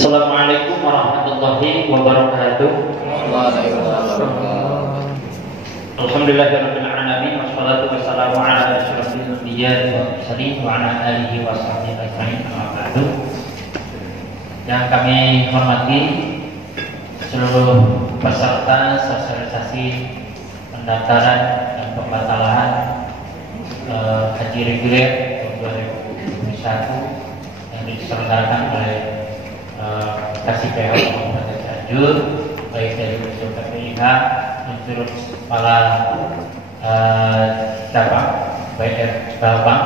Assalamualaikum warahmatullahi wabarakatuh. Alhamdulillahirabbil alamin wassalatu wassalamu ala asyrofil anbiya'i wal mursalin wa ala alihi washabbihi ajmain. Amma ba'du. Yang kami hormati seluruh peserta sosialisasi pendaftaran dan pembatalan haji reguler tahun 2021 yang diselenggarakan oleh Kasih PH Kabupaten Cianjur, baik dari unsur PPIH, unsur kepala cabang, baik cabang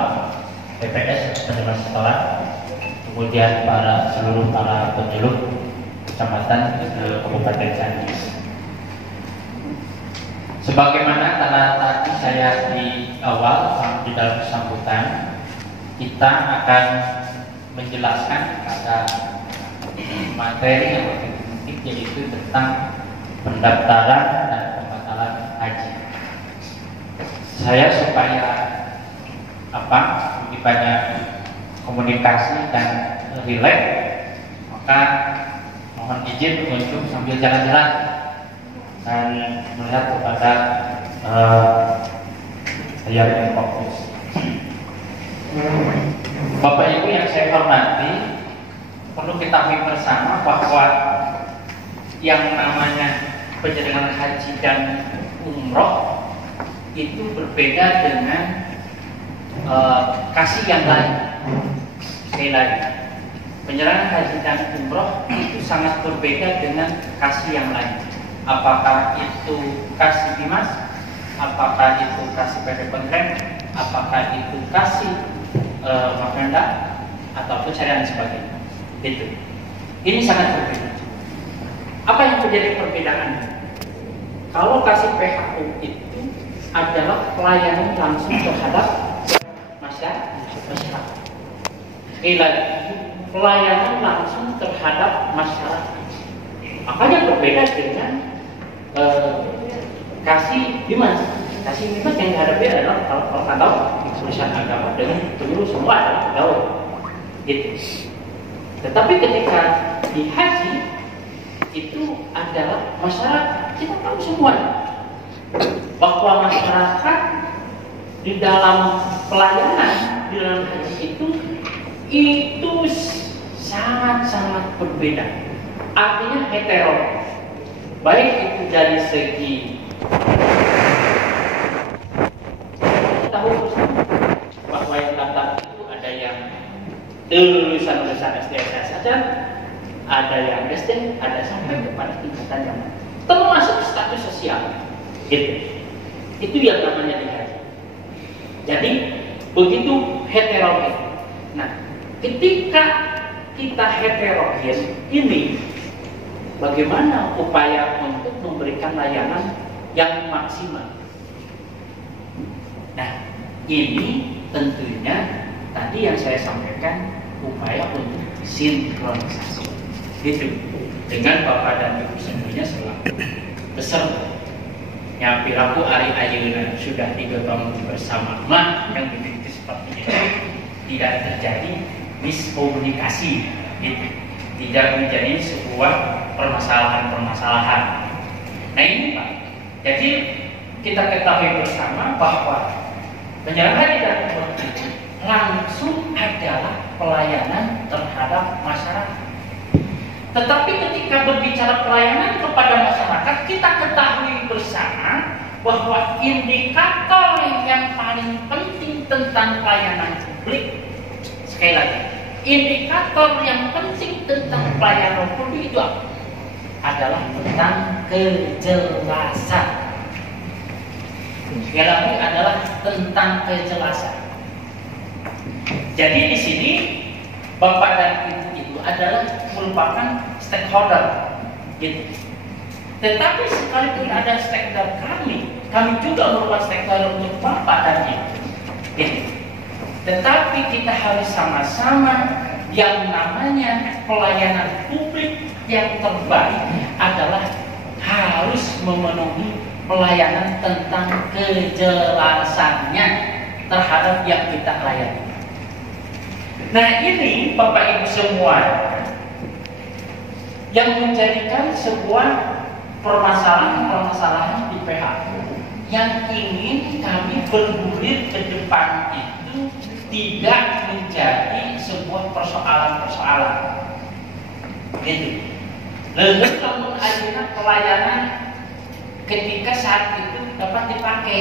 PPS penerima setoran, kemudian seluruh para penyuluh kecamatan Kabupaten Cianjur. Sebagaimana tadi saya di awal di dalam sambutan, kita akan menjelaskan pada materi yang lebih penting, yaitu tentang pendaftaran dan pembatalan haji. Saya supaya lebih banyak komunikasi dan rileks, maka mohon izin untuk sambil jalan-jalan dan melihat kepada layar yang fokus. Bapak Ibu yang saya hormati, perlu kita ketahui bersama bahwa yang namanya penyelenggaraan haji dan umroh itu berbeda dengan kasih yang lain. Sekali lagi, penyelenggaraan haji dan umroh itu sangat berbeda dengan kasih yang lain. Apakah itu kasih dimas, apakah itu kasih PT Pengrem, apakah itu kasih Mapenda ataupun syariah dan sebagainya. Itu. Ini sangat berbeda. Apa yang menjadi perbedaannya? Kalau kasih PHU itu adalah pelayanan langsung terhadap masyarakat. Sekali lagi, pelayanan langsung terhadap masyarakat. Makanya berbeda dengan kasih dimas. Kasih dimas yang dihadapi adalah kalau urusan agama dengan penyuluh semua adalah pegawai. Gitu. Tetapi ketika di haji itu adalah masyarakat. Kita tahu semua bahwa masyarakat di dalam pelayanan di dalam haji itu sangat-sangat berbeda. Artinya heterogen. Baik itu dari segi tahu bahwa yang datang itu ada yang lulusan STS saja, ada yang SD, ada sampai kepada tingkatan yang termasuk status sosial. Gitu. Itu yang namanya dihaji. Jadi begitu heterogen. Nah, ketika kita heterogen ini, bagaimana upaya untuk memberikan layanan yang maksimal? Nah, ini tentunya tadi yang saya sampaikan upaya untuk sinkronisasi gitu dengan Bapak dan Ibu semuanya selaku peserta. Ya, piraku Ari Ayeuna sudah 3 tahun bersama yang begitu seperti itu tidak terjadi miskomunikasi gitu. Tidak menjadi sebuah permasalahan. Nah ini Pak, jadi kita ketahui bersama bahwa penyelenggaraan dan umroh itu langsung adalah pelayanan terhadap masyarakat. Tetapi ketika berbicara pelayanan kepada masyarakat, kita ketahui bersama bahwa indikator yang paling penting tentang pelayanan publik, sekali lagi, indikator yang penting tentang pelayanan publik itu apa? Adalah tentang kejelasan. Sekali lagi adalah tentang kejelasan. Jadi di sini Bapak dan Ibu itu adalah merupakan stakeholder, gitu. Tetapi sekalipun ada stakeholder kami juga merupakan stakeholder untuk Bapak dan Ibu, gitu. Tetapi kita harus sama-sama yang namanya pelayanan publik yang terbaik adalah harus memenuhi pelayanan tentang kejelasannya terhadap yang kita layani. Nah ini Bapak Ibu semua, yang menjadikan sebuah permasalahan di PHU yang ingin kami bergulir ke depan itu tidak menjadi sebuah persoalan-persoalan. Gitu. Lalu kalau ada pelayanan ketika saat itu dapat dipakai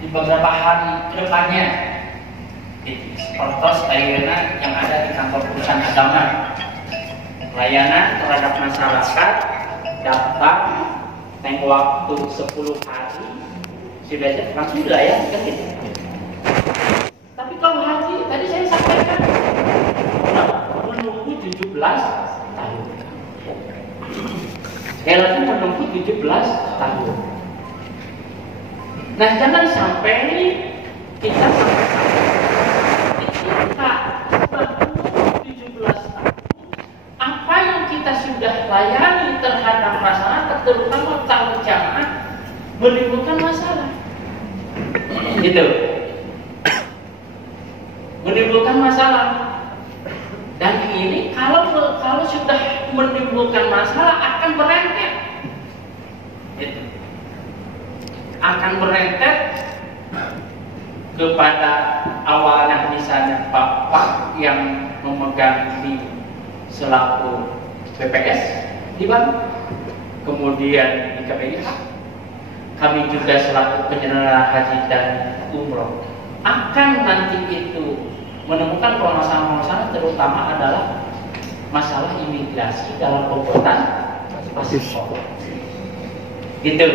di beberapa hari ke depannya. Seperti layanan yang ada di kantor perusahaan agama, pelayanan terhadap masyarakat, daftar tengok waktu 10 hari sudah langsung dilayani kan gitu. Tapi kalau haji tadi saya sampaikan menunggu 17 tahun. Sekali lagi menunggu 17 tahun. Nah, jangan sampai kita menunggu 17 tahun. Apa yang kita sudah layani terhadap masyarakat, terutama calon jamaah, menimbulkan masalah. Gitu. Menimbulkan masalah. Dan ini kalau sudah menimbulkan masalah akan berentet. Gitu. Akan berentet kepada awalnya misalnya Pak yang memegang di selaku BPS di Bandung, kemudian di KPIH, kami juga selaku penyelenggara haji dan umroh akan nanti itu menemukan permasalahan-permasalahan, terutama adalah masalah imigrasi dalam pembuatan paspor. Gitu.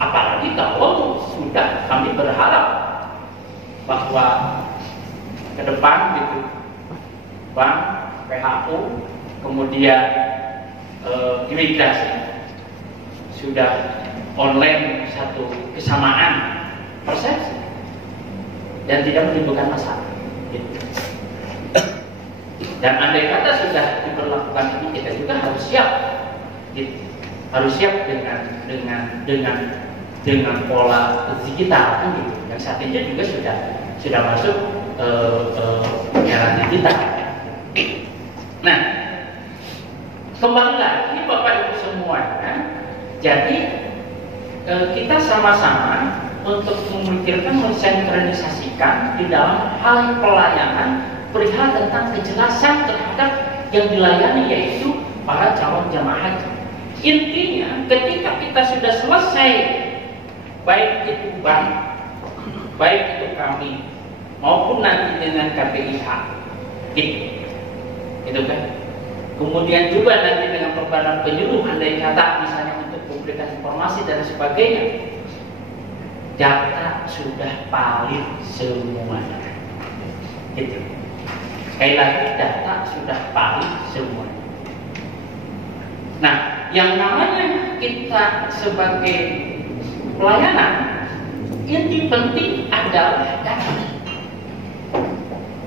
Apalagi kalau sudah kami berharap bahwa ke depan gitu, bank, PHU, kemudian imigrasi sudah online satu kesamaan persepsi dan tidak menimbulkan masalah. Gitu. Dan andai kata sudah diberlakukan ini, kita juga harus siap. Gitu. Harus siap dengan pola digital kan gitu. Yang saat ini juga sudah masuk era digital. Nah, kembali lagi Bapak Ibu semuanya. Jadi kita sama-sama untuk memikirkan, mensinkronisasikan di dalam hal pelayanan perihal tentang kejelasan terhadap yang dilayani, yaitu para calon jamaah haji. Intinya ketika kita sudah selesai, baik itu bank, baik itu kami, maupun nanti dengan KPIH, gitu kan. Kemudian juga nanti dengan pembayaran penyuluh, andai kata misalnya untuk memberikan informasi dan sebagainya, data sudah valid semuanya. Gitu. Sekali lagi, data sudah valid semuanya. Nah, yang namanya kita sebagai pelayanan, inti penting adalah data.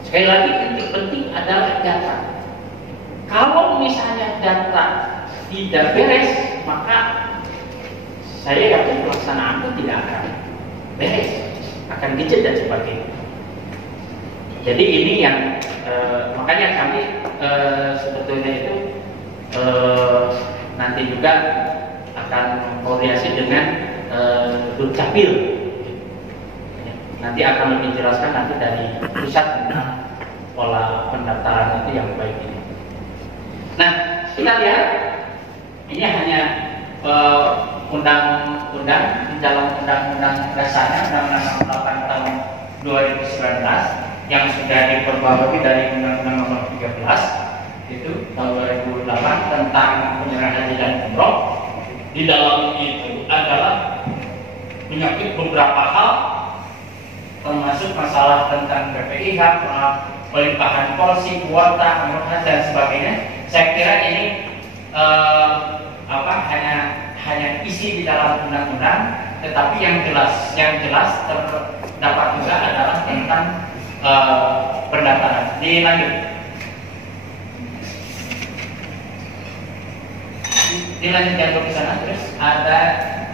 Sekali lagi, inti penting adalah data. Kalau misalnya data tidak beres, maka saya yakin pelaksanaan itu tidak akan beres, akan dicet dan sebagainya. Jadi ini yang makanya kami sebetulnya itu nanti juga akan koordinasi dengan Dukcapil. Nanti akan lebih jelaskan nanti dari pusat tentang pola pendaftaran itu yang baik ini. Nah, kita lihat ini hanya undang-undang di dalam undang-undang dasarnya, Undang-Undang 8 tahun 2019 yang sudah diperbarui dari Undang-Undang nomor 13 itu tahun 2008 tentang penyelenggaraan haji dan umroh. Di dalam itu adalah menyangkut beberapa hal, termasuk masalah tentang PPIH, pelimpahan porsi, kuota, dan sebagainya. Saya kira ini hanya isi di dalam undang-undang, tetapi yang jelas terdapat juga adalah tentang pendaftaran. Dilanjut. Dilanjutkan ke sana, terus ada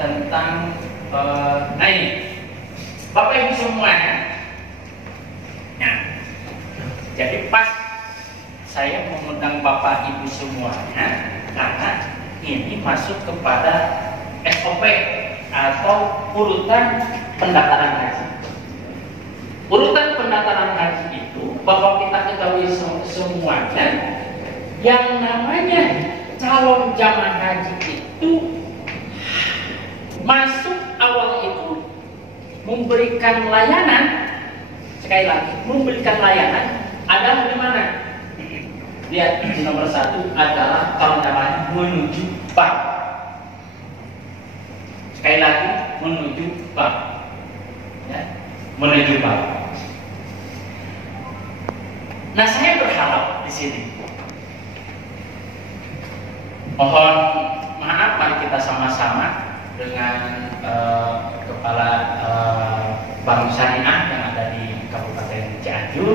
tentang nah ini Bapak Ibu semuanya. Nah, jadi pas saya mengundang Bapak Ibu semuanya karena ini masuk kepada SOP atau urutan pendaftaran haji. Urutan pendaftaran haji itu bahwa kita ketahui semuanya yang namanya calon jamaah haji itu masuk awal itu memberikan layanan, sekali lagi memberikan layanan adalah di mana? Lihat di nomor 1 adalah calon jamaah menuju bank. Sekali lagi menuju bank, ya, menuju bank. Nah, saya berharap di sini, mohon maaf, mari kita sama-sama dengan kepala Bank Syariah yang ada di Kabupaten Cianjur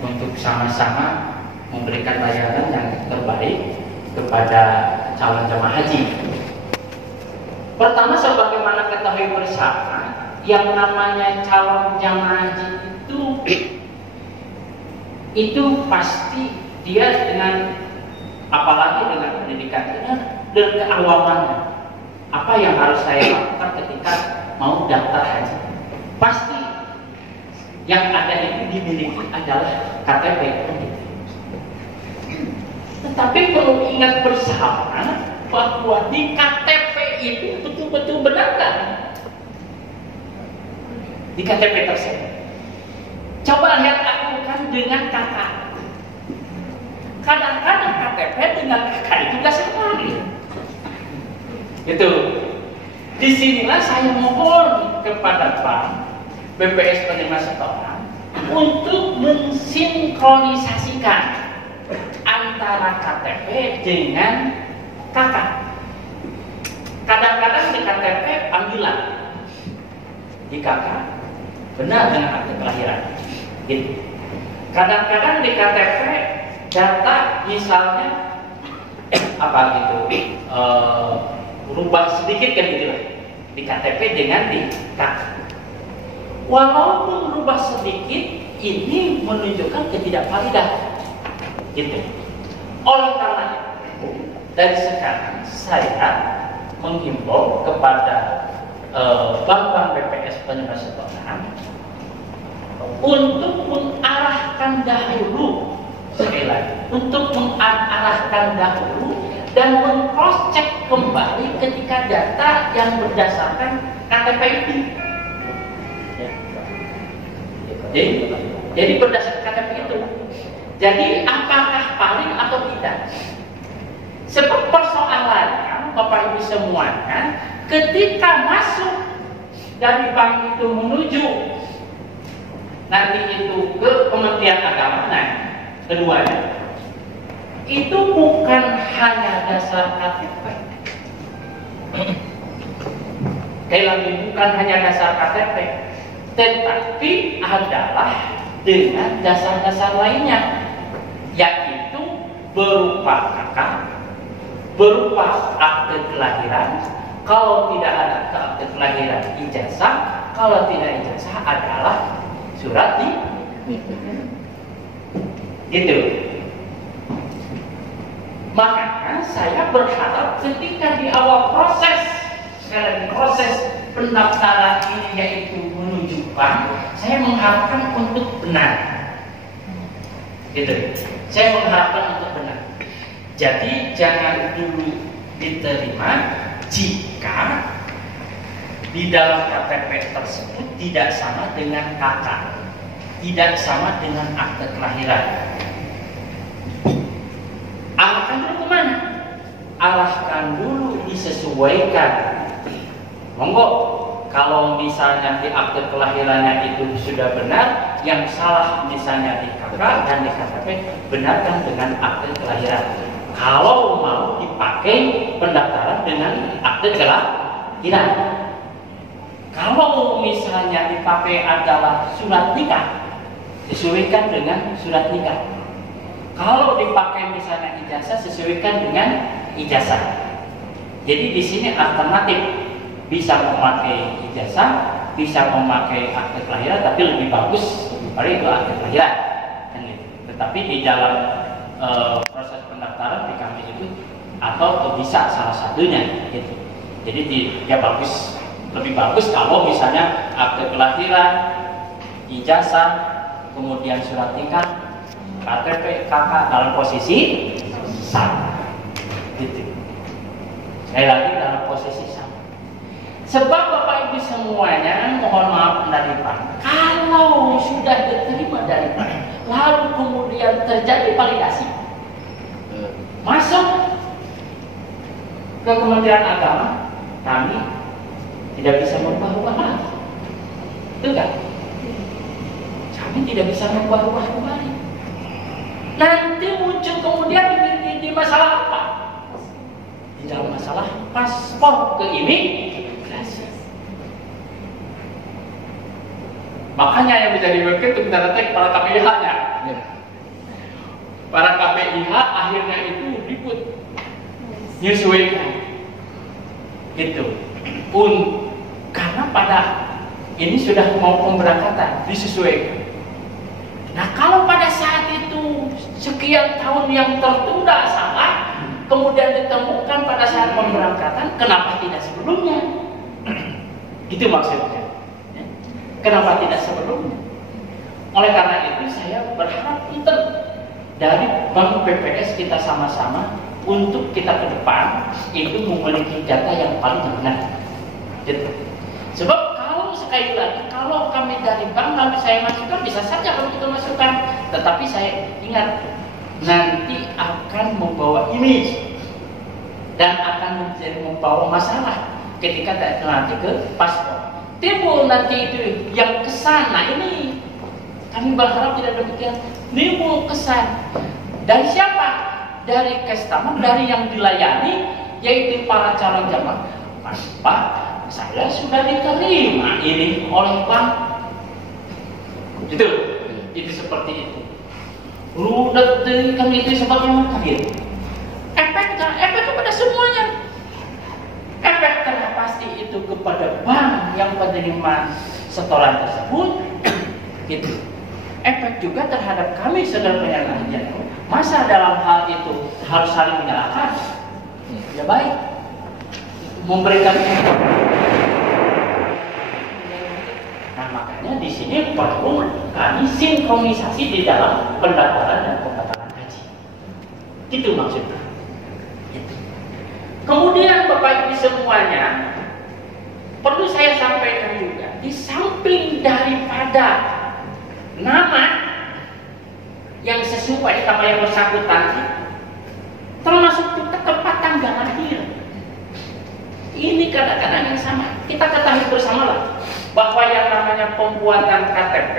untuk sama-sama memberikan layanan yang terbaik kepada calon jamaah haji. Pertama, sebagaimana ketahui bersama, yang namanya calon jamaah haji itu pasti dia dengan, apalagi dengan pendidikannya dan keawamannya. Apa yang harus saya lakukan ketika mau daftar haji? Pasti yang ada itu dimiliki adalah KTP. Tetapi perlu ingat bersama bahwa di KTP itu betul-betul benar kan? Di KTP tersebut. Coba lihat akukan dengan kakak. Kadang-kadang KTP dengan kakak itu gak sama. Itu. Disinilah saya mohon kepada Bank BPS Penerima Setoran untuk mensinkronisasikan antara KTP dengan kakak. Kadang-kadang di KTP panggilan, di kakak benar dengan akte kelahiran. Gitu. Kadang-kadang di KTP data misalnya apa gitu, rubah sedikit kan gitu lah di KTP dengan di kakak. Walaupun rubah sedikit, ini menunjukkan ketidakvalidan. Gitu. Oleh karena itu, dari sekarang saya menghimbau kepada bank-bank BPS Penerima Setoran untuk mengarahkan dahulu, sekali lagi, untuk mengarahkan dahulu dan meng-cross check kembali ketika data yang berdasarkan KTP itu. Jadi berdasarkan KTP itu. Jadi apakah paling atau tidak? Sebab persoalannya, Bapak Ibu semuanya, ketika masuk dari bank itu menuju nanti itu ke Kementerian Agama, nah keduanya itu bukan hanya dasar KTP. Sekali lagi, bukan hanya dasar KTP, tetapi adalah dengan dasar-dasar lainnya, yaitu berupa kakak, berupa akte kelahiran. Kalau tidak ada akte kelahiran, ijazah. Kalau tidak ijazah adalah surat gitu. Makanya saya berharap ketika di awal proses pendaftaran ini, yaitu menuju bank, saya mengharapkan untuk benar. Gitu. Saya mengharapkan untuk benar. Jadi jangan dulu diterima jika di dalam KTP tersebut tidak sama dengan kakak, tidak sama dengan akte kelahiran. Arahkan dulu kemana? Arahkan dulu disesuaikan. Monggo, kalau misalnya di akte kelahirannya itu sudah benar, yang salah misalnya di kakak dan di KTP, benarkan dengan akte kelahiran. Kalau mau dipakai pendaftaran dengan akte kelahiran. Kalau misalnya dipakai adalah surat nikah, sesuaikan dengan surat nikah. Kalau dipakai misalnya ijazah, sesuaikan dengan ijazah. Jadi di sini alternatif, bisa memakai ijazah, bisa memakai akte kelahiran, tapi lebih bagus itu akte kelahiran. Tetapi di dalam atau bisa salah satunya gitu. Jadi dia bagus, lebih bagus kalau misalnya akte kelahiran, ijazah, kemudian surat nikah, KTP, KK dalam posisi sama gitu. Sekali lagi dalam posisi sama. Sebab Bapak Ibu semuanya, mohon maaf dari Pak, kalau sudah diterima dari Pak, lalu kemudian terjadi validasi, masuk ke Kementerian Agama, kami tidak bisa merubah-rubah lagi. Betul kan? Kami tidak bisa merubah-rubah kembali. Nanti muncul kemudian di masalah apa? Di dalam masalah paspor keimigrasi. Makanya yang menjadi wakil itu kita cek para KPIH-nya. Para KPIH akhirnya itu ribut menyesuaikan gitu. Karena pada ini sudah mau pemberangkatan disesuaikan. Nah kalau pada saat itu sekian tahun yang tertunda salah, kemudian ditemukan pada saat pemberangkatan, kenapa tidak sebelumnya? Gitu maksudnya. Kenapa tidak sebelumnya? Oleh karena itu saya berharap kita dari Bank BPS kita sama-sama untuk kita ke depan itu memiliki data yang paling benar. Gitu. Sebab kalau sekali lagi kalau kami dari bank lalu saya masukkan, bisa saja kalau kita masukkan, tetapi saya ingat nanti akan membawa image dan akan membawa masalah ketika nanti ke paspor. Timbul nanti itu yang kesana ini kami berharap tidak demikian. Timbul kesan dari siapa? Dari customer, dari yang dilayani, yaitu para calon jamaah. Pak, saya sudah diterima ini oleh bank. Itu seperti itu. Udah kami itu sebagainya kaget. Efek kepada semuanya. Efek karena pasti itu kepada bank yang menerima setoran tersebut, gitu. Efek juga terhadap kami saudara penyelenggara. Masa dalam hal itu harus saling menyalahkan? Ya baik, memberikan. Nah makanya di sini perlu kami sinkronisasi di dalam pendaftaran dan pembatalan haji. Gitu maksudnya. Kemudian Bapak Ibu semuanya, perlu saya sampaikan juga, di samping daripada nama yang sesuai sama yang bersangkutan, termasuk juga tempat tanggal lahir. Ini kadang-kadang yang sama. Kita ketahui bersama lah bahwa yang namanya pembuatan KTP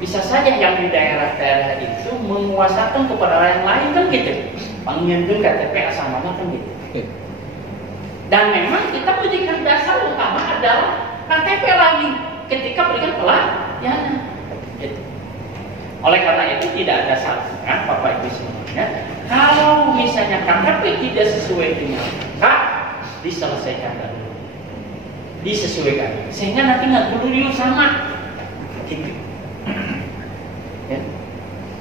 bisa saja yang di daerah-daerah itu menguasakan kepada orang lain kan gitu. Pengendung KTP asal mana kan gitu. Dan memang kita berikan dasar utama adalah KTP lagi ketika berikan pelayanan. Gitu. Oleh karena itu tidak ada salahnya Bapak Ibu semuanya, kalau misalnya KTP tidak sesuai dengan hak, diselesaikan dulu, disesuaikan, sehingga nanti nggak dulu sama. Gitu. Ya.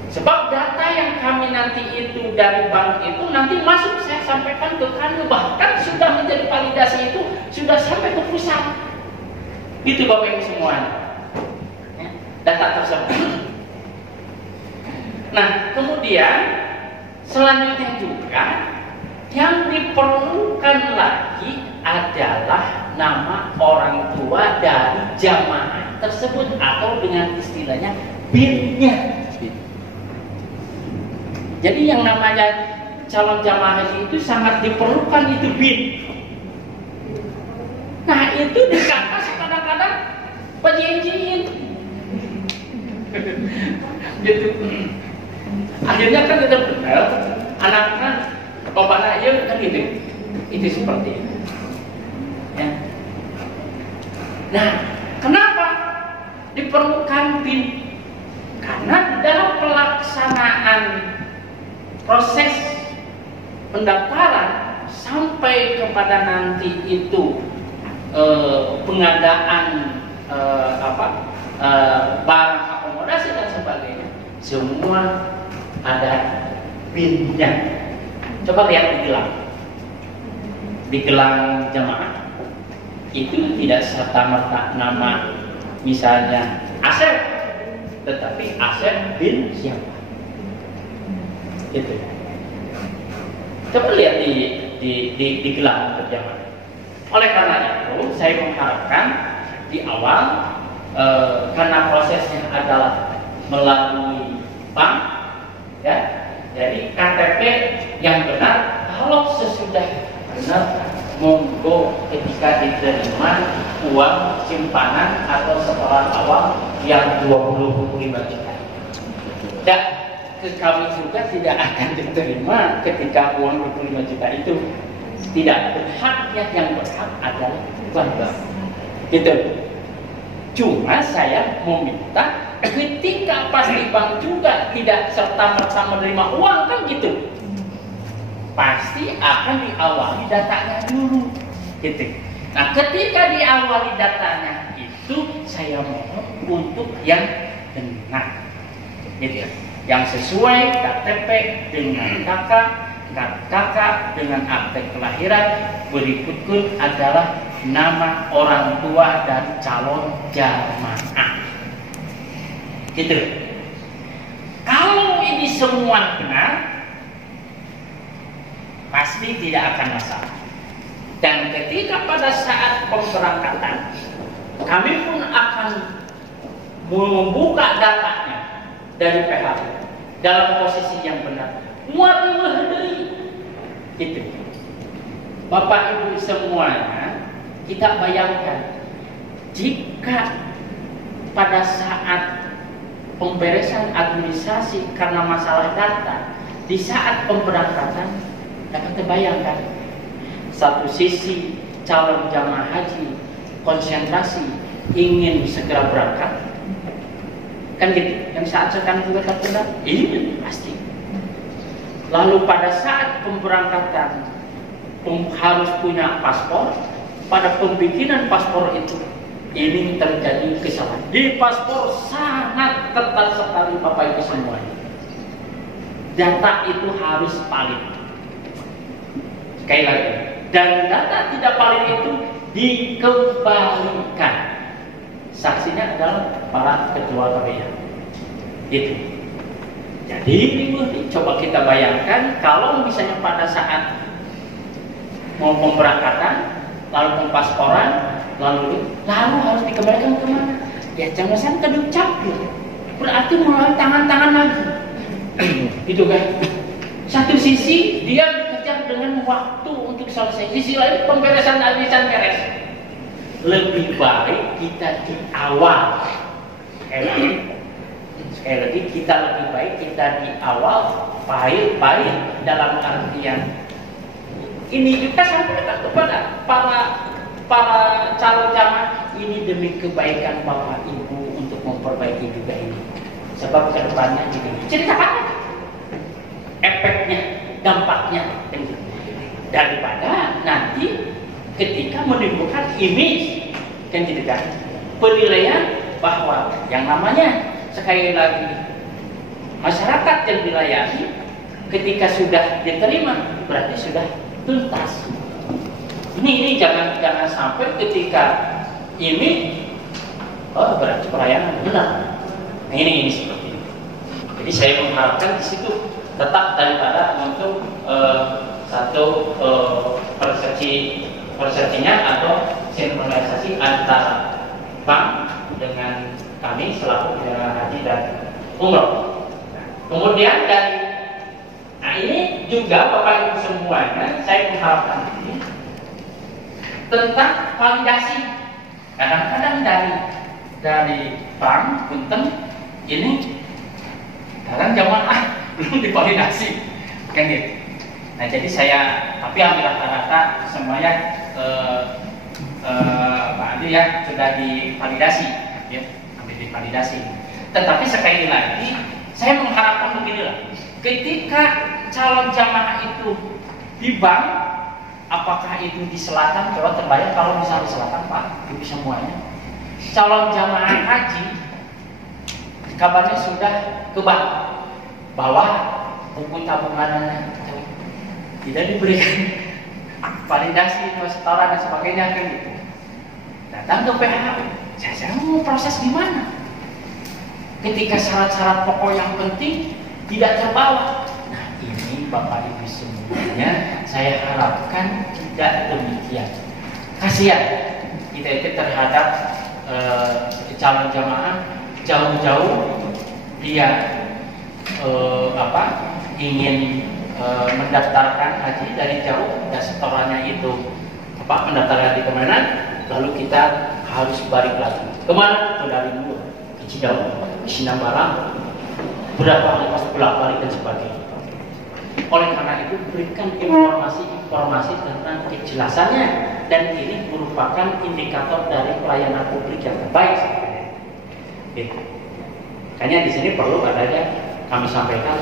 Sebab data yang kami nanti itu dari bank itu nanti masuk, saya sampaikan ke kami, bahkan sudah menjadi validasi itu sudah sampai ke pusat. Itu Bapak Ibu semuanya. Ya. Data tersebut. Nah, kemudian selanjutnya juga yang diperlukan lagi adalah nama orang tua dari jamaah tersebut atau dengan istilahnya BIN-nya. Jadi yang namanya calon jamaah haji itu sangat diperlukan itu BIN. Nah itu dikata kadang-kadang penjiin gitu. Akhirnya kan kita benar anaknya bapaknya ya kan gitu. Itu seperti itu. Ya. Nah kenapa diperlukan BIN? Karena dalam pelaksanaan proses pendaftaran sampai kepada nanti itu pengadaan barang akomodasi dan sebagainya, semua ada BIN-nya. Coba lihat di gelang jemaah itu tidak serta-merta nama misalnya Asep, tetapi Asep bin siapa. Gitu. Coba lihat di gelang berjamaah. Oleh karena itu, saya mengharapkan di awal karena prosesnya adalah melalui bank, ya. Jadi KTP yang benar, kalau sesudah benar, monggo ketika diterima uang simpanan atau setoran awal yang 25 juta. Dan kami juga tidak akan diterima ketika uang 25 juta itu tidak berhaknya, yang berhak adalah bank. Gitu. Cuma saya meminta ketika pas di bank juga tidak serta-merta menerima uang, kan gitu. Pasti akan diawali datanya dulu, gitu. Nah, ketika diawali datanya itu, saya mohon untuk yang benar, gitu. Yang sesuai KTP dengan kakak dengan akte kelahiran, berikut adalah nama orang tua dan calon jamaah. Gitu. Kalau ini semua benar, pasti tidak akan masalah. Dan ketika pada saat pemberangkatan, kami pun akan membuka datanya dari PHP dalam posisi yang benar. Gitu. Bapak Ibu semuanya, kita bayangkan jika pada saat pemberesan administrasi karena masalah data di saat pemberangkatan, dapat terbayangkan satu sisi calon jamaah haji konsentrasi ingin segera berangkat, kan gitu. Yang saat sekarang juga tertunda, ini pasti. Lalu pada saat pemberangkatan harus punya paspor. Pada pembikinan paspor itu ini terjadi kesalahan. Di paspor sangat ketat sekali Bapak Ibu semuanya. Data itu harus valid. Sekali lagi, dan data tidak valid itu dikembalikan. Saksinya adalah para ketua KPI. Gitu. Jadi coba kita bayangkan kalau misalnya pada saat mau pemberangkatan, lalu pempasporan, lalu harus dikembalikan kemana? Ya jangan ke Dukcapil. Berarti melalui tangan-tangan lagi. Itu kan. Satu sisi dia dikejar dengan waktu untuk selesai. Sisi lain pemberesan administrasi beres. Lebih baik kita di awal. Sekali lagi kita lebih baik kita di awal baik dalam artian ini juga sampaikan kepada para calon jamaah, ini demi kebaikan Bapak Ibu untuk memperbaiki juga ini. Sebab kedepannya juga ceritakan efeknya, dampaknya, daripada nanti ketika menimbulkan image kan gitu kan, penilaian bahwa yang namanya sekali lagi masyarakat yang dilayani ketika sudah diterima berarti sudah tuntas. Ini jangan sampai ketika ini berarti pelayanan benar. Nah, ini seperti ini. Jadi saya mengharapkan di situ tetap daripada untuk satu persepsinya atau sinkronisasi antara bank dengan kami selaku penyelenggara haji dan umroh. Kemudian ini juga Bapak Ibu semuanya, saya mengharapkan ini tentang validasi. Kadang-kadang dari bank punten ini kadang jamaah belum divalidasi, kan gitu. Nah jadi tapi hampir rata-rata semuanya Pak Adi ya sudah divalidasi, ya hampir divalidasi. Tetapi sekali lagi saya mengharapkan beginilah, ketika calon jamaah itu di bank, apakah itu di selatan? Coba terbayang kalau misalnya di selatan Pak, Ibu semuanya, calon jamaah haji kabarnya sudah ke bank, bawa buku tabungannya, tidak diberikan validasi atau setoran dan sebagainya kan gitu. Datang ke PHP, saya mau proses gimana? Ketika syarat-syarat pokok yang penting tidak terbawa. Nah ini Bapak Ibu semuanya, saya harapkan tidak demikian. Kasihan kita itu terhadap calon jamaah jauh-jauh dia ingin mendaftarkan haji dari jauh dan setorannya itu mendaftarkan di kemana, lalu kita harus balik lagi kemana? Dari dulu ke Cidahu, ke Sinambarang, berapa ongkos bolak-balik dan sebagainya. Oleh karena itu berikan informasi tentang kejelasannya, dan ini merupakan indikator dari pelayanan publik yang terbaik. Gitu. Makanya di sini perlu adanya kami sampaikan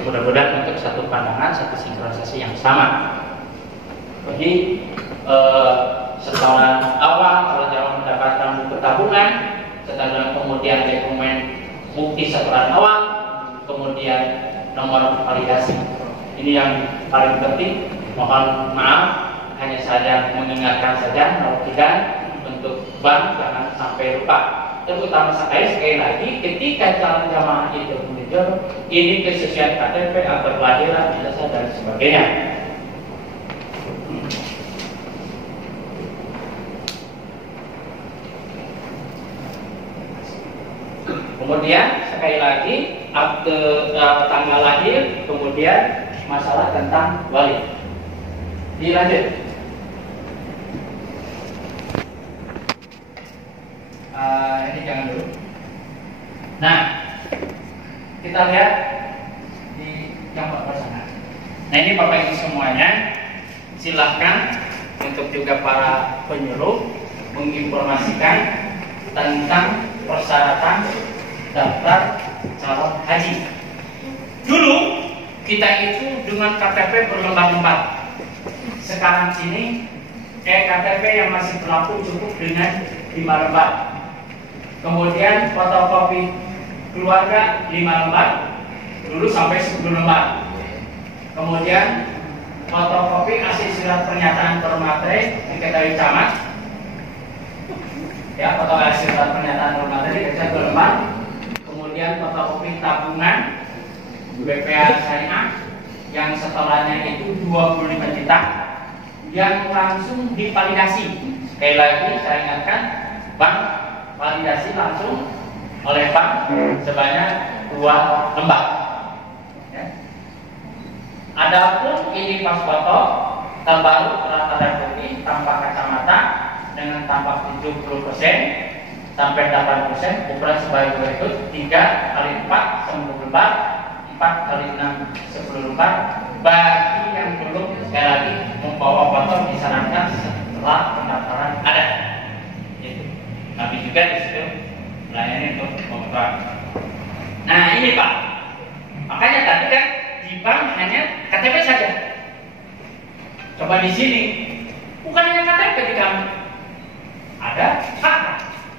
mudah-mudahan untuk satu pandangan, satu sinkronisasi yang sama. Jadi setelah awal kalau jamaah mendapatkan buku tabungan, setelah kemudian dokumen bukti setoran awal, kemudian nomor validasi. Ini yang paling penting. Mohon maaf, hanya saja mengingatkan saja, kalau tidak untuk bank jangan sampai lupa. Terutama sekali lagi ketika calon jamaah itu muncul, ini kesesuaian KTP, akte kelahiran, ijazah dan sebagainya. Kemudian sekali lagi akte tanggal lahir, kemudian masalah tentang wali. Dilanjut. Ini jangan dulu. Nah, kita lihat di yang sana. Nah ini Bapak Ibu semuanya, silahkan untuk juga para penyuluh menginformasikan tentang persyaratan daftar calon haji. Dulu kita itu dengan KTP berlembar-lembar. Sekarang sini KTP yang masih berlaku cukup dengan 5 lembar. Kemudian fotokopi keluarga 5 lembar, dulu sampai 10 lembar. Kemudian fotokopi asli surat pernyataan bermaterai diketahui camat. Ya, fotokopi asli surat pernyataan bermaterai diketahui 2 lembar. Kemudian fotokopi tabungan BPA Syariah yang setorannya itu 25 juta yang langsung divalidasi. Sekali lagi saya ingatkan, bank validasi langsung oleh bank sebanyak 2 lembar. Ya. Adapun ini pas foto terbaru rata putih tanpa kacamata dengan tampak 70% sampai 8%, ukuran sebagai berikut: 3 kali 4 10 lembar, 4 kali 6 10 lembar. Bagi yang belum, sekali lagi membawa foto disarankan setelah pendaftaran ada. Tapi juga di situ melayani untuk pembukaan. Nah ini Pak, makanya tadi kan di bank hanya KTP saja. Coba di sini bukan hanya KTP di kami, ada KK.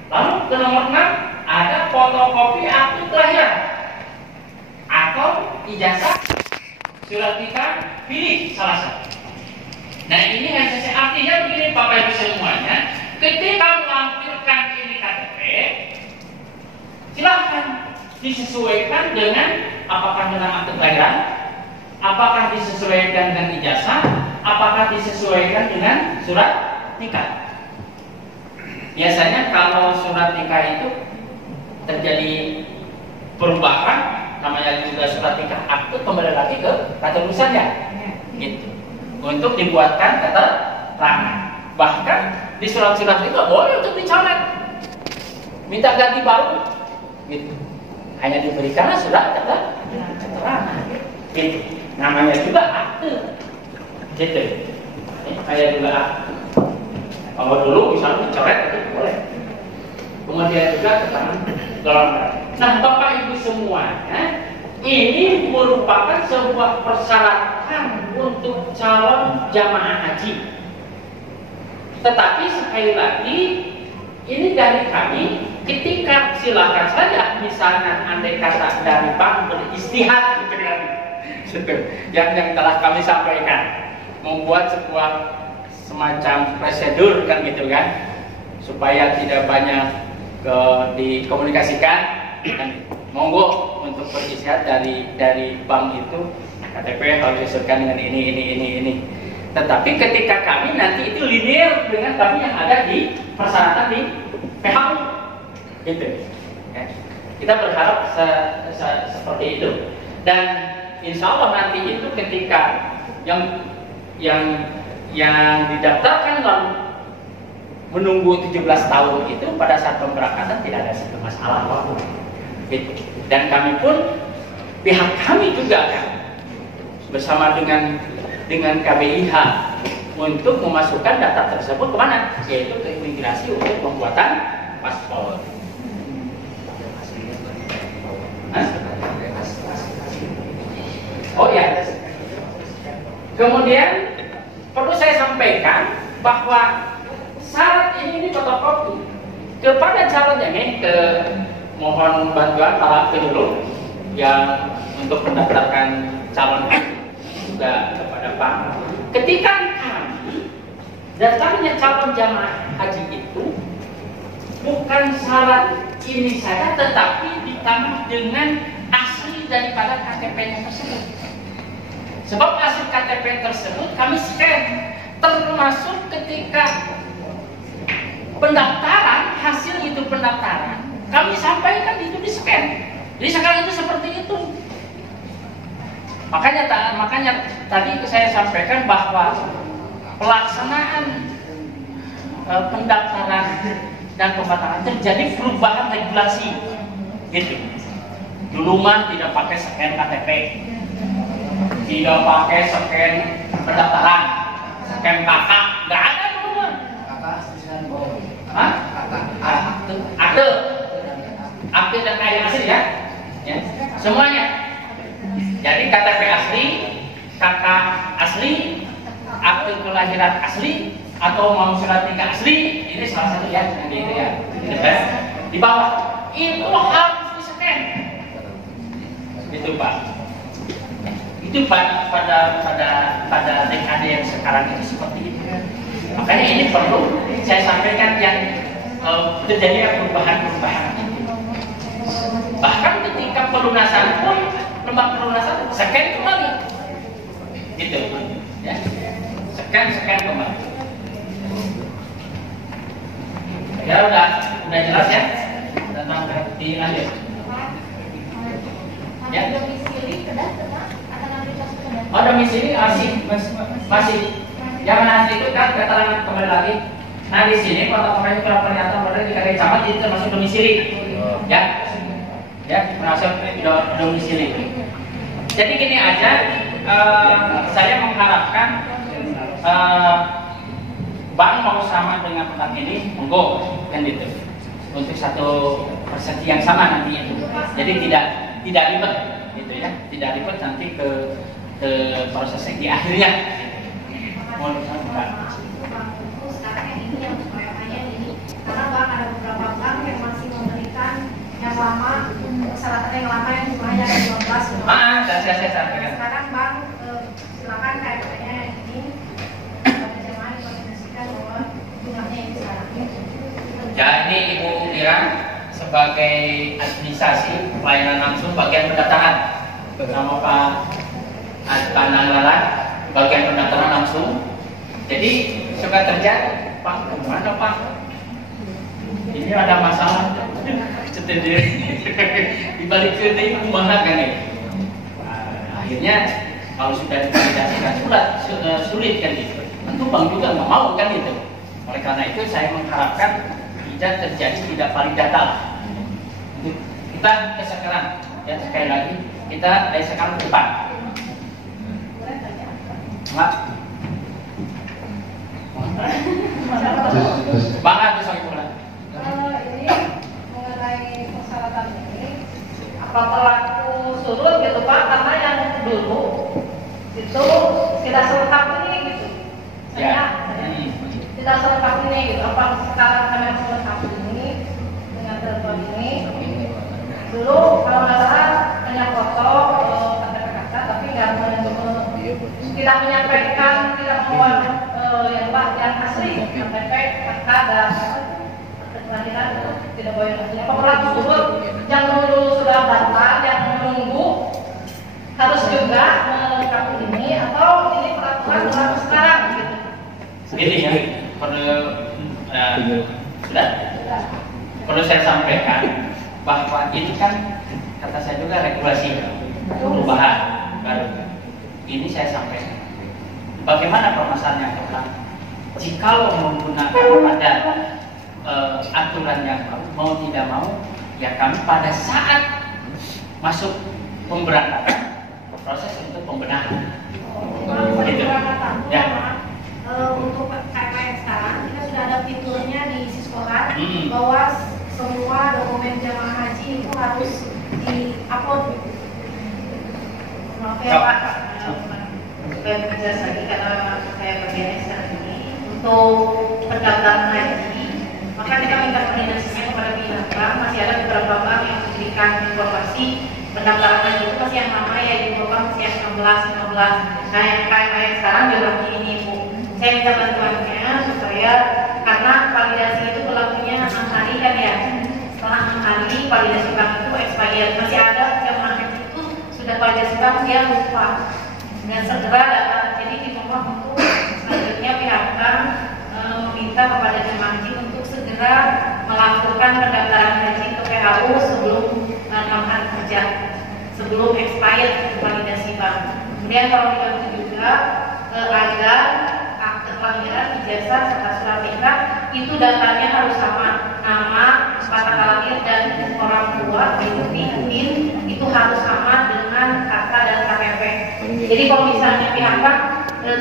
Lalu ke nomor 6 ada fotokopi akte kelahiran atau ijazah, surat nikah, pilih salah satu. Nah ini artinya begini Bapak Ibu semuanya. Ketika melampirkan ini KTP, silahkan disesuaikan dengan apakah dengan akte kelahiran, apakah disesuaikan dengan ijazah, apakah disesuaikan dengan surat nikah. Biasanya kalau surat nikah itu terjadi perubahan, namanya juga surat nikah akte, kembali lagi ke keterusannya, gitu. Untuk dibuatkan keterangan. Bahkan di surat-surat itu boleh untuk dicoret, minta ganti baru, gitu. Hanya diberikan surat keterangan, gitu. Namanya juga akte, gitu. Kayak juga akte. Kalau dulu misalnya dicoret itu boleh. Kemudian juga keterangan golongan. Nah, Bapak Ibu semuanya, ini merupakan sebuah persyaratan untuk calon jamaah haji. Tetapi sekali lagi, ini dari kami, ketika silakan saja, misalnya andai kata dari bank beristihad, Itu yang telah kami sampaikan, membuat sebuah semacam prosedur kan gitu kan, supaya tidak banyak dikomunikasikan. Dan monggo untuk beristihad dari bank itu KTP harus disesuaikan dengan ini. Tetapi ketika kami nanti itu linear dengan kami yang ada di persyaratan di PHU, gitu. Ya. Kita berharap seperti itu. Dan insya Allah nanti itu ketika yang didaftarkan lalu menunggu 17 tahun itu pada saat pemberangkatan tidak ada satu masalah apapun. Gitu. Dan kami pun pihak kami juga kan bersama dengan KBIH untuk memasukkan data tersebut kemana? Yaitu ke imigrasi untuk pembuatan paspor. Oh ya. Kemudian perlu saya sampaikan bahwa syarat ini fotokopi kepada calonnya nih, mohon bantuan para penduduk yang untuk mendaftarkan calon juga kepada Pak. Ketika kami daftarnya calon jamaah haji itu bukan syarat ini saja, tetapi ditambah dengan asli daripada KTP-nya tersebut. Sebab asli KTP tersebut kami scan, termasuk ketika pendaftaran, hasil itu pendaftaran kami sampaikan itu di scan. Jadi sekarang itu seperti itu. Makanya tadi saya sampaikan bahwa pelaksanaan pendaftaran dan pembatalan terjadi perubahan regulasi, gitu. Dulu mah tidak pakai scan KTP, tidak pakai scan pendaftaran, scan kakak, nggak ada dulu mah. Akte dan kaya asli ya, semuanya. Jadi KTP asli, kakak asli, akte kelahiran asli, atau mau surat nikah asli, ini salah satu ya, gitu ya. Di bawah itu harus di-scan. Itu Pak. Itu pada dekade yang sekarang itu seperti itu. Makanya ini perlu saya sampaikan yang terjadi perubahan-perubahan itu. Bahkan ketika pelunasan pun, lembar pelunasan scan kembali, gitu, ya, scan kembali. Ya udah jelas ya tentang lanjut. Ya. Oh, domisili masih. Jangan nanti itu kan keterangan kembali lagi. Nah di sini fotokopi surat pernyataan berada di KTP camat itu termasuk domisili, ya, termasuk domisili. Jadi gini aja, saya mengharapkan bank mau sama dengan petang ini, monggo kan gitu, untuk satu persepsi yang sama nanti itu. Jadi tidak ribet, gitu ya, tidak ribet nanti ke proses yang di akhirnya. Mohon karena Bang ada beberapa bank yang masih memberikan yang lama, persyaratan yang lama yang jumlahnya 15. Saya sampaikan. Sekarang Bang silakan KTP-nya ini jemaah dikoordinasikan bahwa jumlahnya yang sekarang. Ya, ini Ibu Ira sebagai administrasi pelayanan langsung bagian pendaftaran bersama Pak Nangala bagian pendaftaran langsung. Jadi suka terjadi, Pak kemana Pak? Ini ada masalah, dibalik ke ini kumaha kan ya. Akhirnya kalau sudah divalidasikan sulit kan gitu. Tentu bank juga nggak mau kan gitu. Oleh karena itu saya mengharapkan tidak terjadi tidak valid data. Kita ke sekarang ya, sekali lagi kita dari sekarang ke depan. Mak. Banget bisa gimana? Ini mengenai persyaratan ini apa pelaku surut gitu Pak, karena yang dulu itu tidak selengkap ini gitu. Tidak selengkap ini gitu. Apa sekarang kami selengkap ini dengan telepon ini? Dulu kalau nggak salah hanya foto KTP kakak, tapi nggak tidak menyampaikan, tidak membawa yang asli, KTP, KK dan kelahiran itu tidak boleh asli. Apa berlaku surut yang dulu sudah daftar, yang menunggu harus juga melengkapi ini, atau ini peraturan berlaku sekarang gitu? Begini ya, perlu saya sampaikan bahwa ini kan kata saya juga regulasi perubahan baru. Ini saya sampaikan. Bagaimana permasalahannya Kepala? Jikalau menggunakan pada aturan yang mau tidak mau, ya kami pada saat masuk pemberangkatan proses untuk pembenahan. Gitu. Ya. Untuk KKN sekarang kita sudah ada fiturnya di Siskohat bahwa semua dokumen jamaah haji itu harus di-upload. Maaf ya Pak, supaya jelas lagi karena saya bagiannya sekarang ini untuk pendaftaran haji, maka kita minta koordinasinya kepada pihak bank. Masih ada beberapa bank yang memberikan informasi pendaftaran haji itu masih yang lama ya, di bank masih yang 16. Nah yang KKN sekarang bilang ini Bu, saya minta bantuannya supaya karena validasi itu berlakunya 6 hari kan ya. Setelah 6 hari validasi bank itu expired, masih ada jemaah haji itu sudah validasi bank dia lupa dan segera datang. Jadi dimohon untuk selanjutnya pihak bank meminta kepada jemaah haji untuk segera melakukan pendaftaran haji ke PHU sebelum 6 hari kerja, sebelum expired validasi bank. Kemudian kalau dibantu juga agar akte kelahiran, ijazah serta surat nikah itu datanya harus sama, nama, tanggal lahir dan orang tua itu itu harus sama dengan kakak dan KTP. Jadi kalau misalnya pihak bank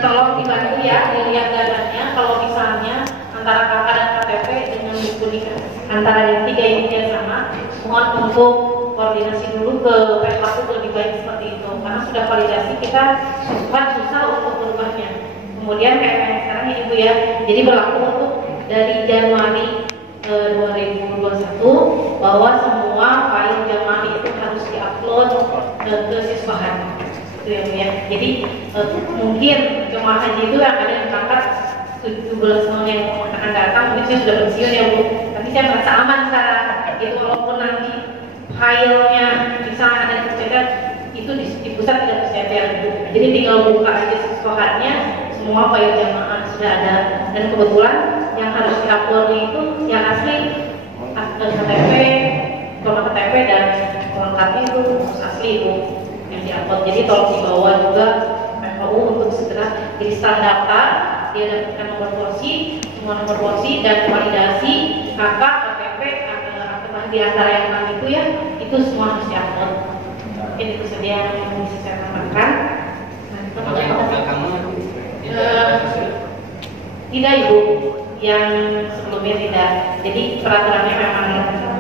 tolong dibantu ya dilihat datanya, kalau misalnya antara kakak dan KTP dengan buku nikah antara yang tiga ini yang sama, mohon untuk koordinasi dulu ke PHU lebih baik seperti itu, karena sudah validasi kita susah untuk berubahnya. Kemudian kayak sekarang ya Ibu ya, jadi berlaku untuk dari Januari 2021 bahwa semua file jamaah itu harus diupload ke Siskohat, itu ya Bu ya. Jadi mungkin jemaah haji itu yang ada yang berangkat 17 tahun yang akan datang, mungkin saya sudah pensiun ya Bu, tapi saya merasa aman sekarang. Itu walaupun nanti filenya misalnya ada tercecer, itu di pusat tidak tercecer Bu. Jadi tinggal buka aja Siskohatnya, semua file jamaah sudah ada. Dan kebetulan yang harus diuploadnya itu yang asli akte KTP, nomor KTP dan kelengkapnya itu harus asli Bu yang diupload. Jadi tolong dibawa juga PHU untuk segera jadi setelah daftar dia dapatkan nomor porsi, semua nomor porsi dan validasi KK, KTP, akte di antara yang 6 itu ya, itu semua harus diupload. Mungkin itu saja yang bisa saya tambahkan. Tidak Ibu, yang sebelumnya tidak. Jadi peraturannya memang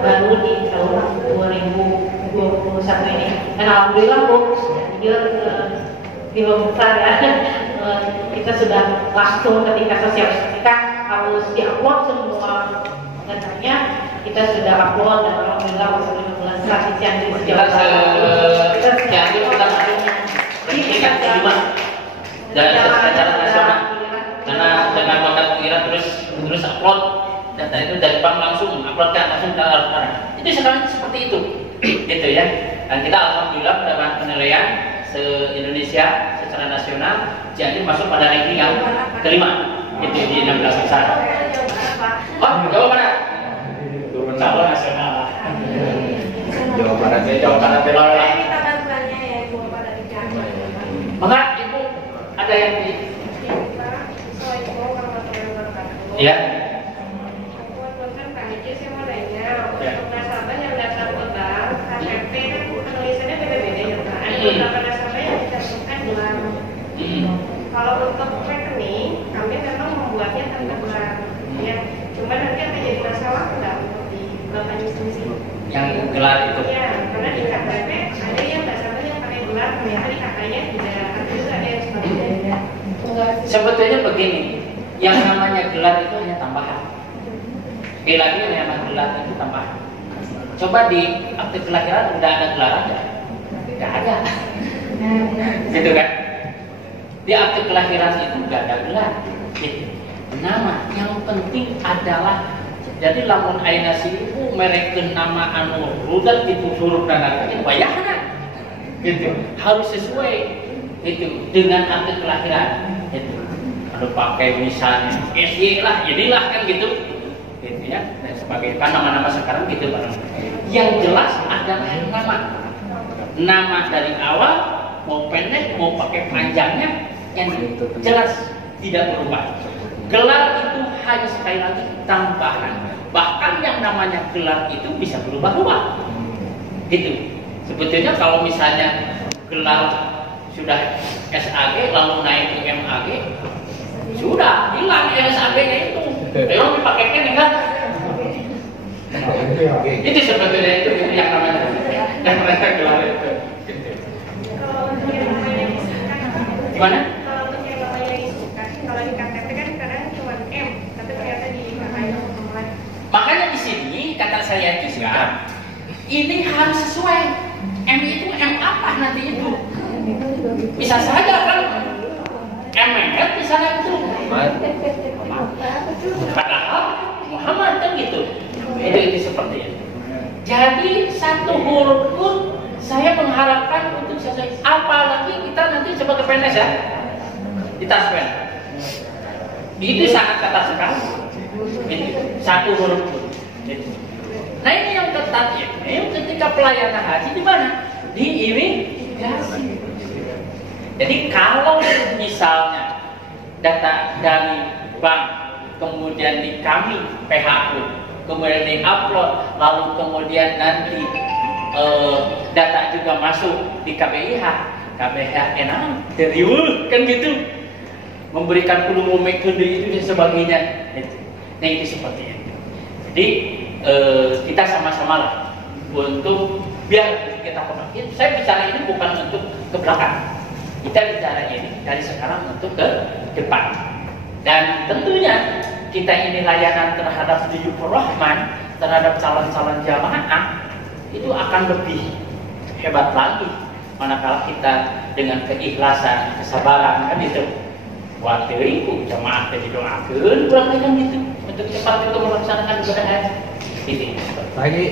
baru di tahun 2021 ini. Dan alhamdulillah Bu, jujur film besar ya. Kita sudah langsung ketika sosialisasikan harus diupload semua datanya, kita sudah upload dan alhamdulillah masuk 15 transisi yang di sejauh kita dan secara nasional karena dengan kontak pikiran terus upload data itu dari bank langsung uploadkan langsung ke Al-Quran. Itu sekarang seperti itu gitu ya. Dan kita alhamdulillah mendapat penilaian se-Indonesia secara nasional jadi masuk pada ranking yang kelima itu di 16 besar. Oh, Jawa Barat turun calon nasional. Jawa Barat lah. Maka Ibu ada yang di ya. Untuk nasabah yang daftar ke bank, KTP kan penulisannya beda-beda ya Pak. Ada beberapa nasabah yang dicantumkan bulan. Kalau untuk rekening, kami memang membuatnya tanpa bulan. Ya, cuma nanti akan jadi masalah enggak untuk di Bapak Institusi. Yang gelar itu. Ya, karena di KTP ada yang nasabah yang pakai gelar, ternyata di kakaknya tidak. Ada yang sebagainya. Sebetulnya begini, yang namanya gelar itu hanya tambahan. Sekali lagi yang namanya gelar itu tambahan. Coba di akte kelahiran udah ada gelar aja, nggak ada, gitu kan? Di akte kelahiran itu nggak ada gelar. Nama yang penting adalah jadi lamun ayeuna si ibu merekeun nama anu rudat itu huruf dan angkanya bayahna. Gitu. Harus sesuai itu dengan akte kelahiran. Itu. Kalau pakai misalnya SY lah, inilah kan gitu. Gitu ya. Dan sebagainya. Kan nama-nama sekarang gitu barang. Yang jelas adalah nama. Nama dari awal mau pendek mau pakai panjangnya yang jelas tidak berubah. Gelar itu hanya sekali lagi tambahan. Bahkan yang namanya gelar itu bisa berubah-ubah. Gitu. Sebetulnya kalau misalnya gelar sudah SAG lalu naik ke MAG, sudah hilang SAG-nya itu. Memang dipakaikan enggak? Itu sebetulnya itu yang namanya yang mereka gelar itu. Kalau untuk yang namanya isukan, Gimana? kalau untuk yang namanya isukan, kalau di KTP kan kadang cuma M, tapi ternyata di KKI ngomong lain. Makanya di sini kata saya juga ini harus sesuai. M itu M apa nanti itu? Bisa saja kan MMR misalnya itu. Padahal Muhammad kan gitu. Itu seperti itu. Jadi satu huruf pun saya mengharapkan untuk sesuai. Apalagi kita nanti sebagai PNS ya di taspen. Itu sangat ketat sekali. Satu huruf pun. Nah ini yang ketat ya. Ini ketika pelayanan haji di mana? Di imigrasi. Jadi kalau misalnya data dari bank kemudian di kami PHU kemudian di-upload lalu kemudian nanti data juga masuk di KBIH enak serius kan gitu memberikan peluang metode itu dan sebagainya. Nah itu seperti itu. Jadi kita sama-sama lah untuk biar kita kembali. Saya bicara ini bukan untuk ke belakang. Kita bicara ini dari sekarang untuk ke depan. Dan tentunya kita ini layanan terhadap Diyufur Rahman, terhadap calon-calon jamaah itu akan lebih hebat lagi manakala kita dengan keikhlasan, kesabaran kan itu. Waktu itu jamaah tadi doakeun kurang lebih kan gitu untuk cepat kita melaksanakan ibadah haji. Ini. Lagi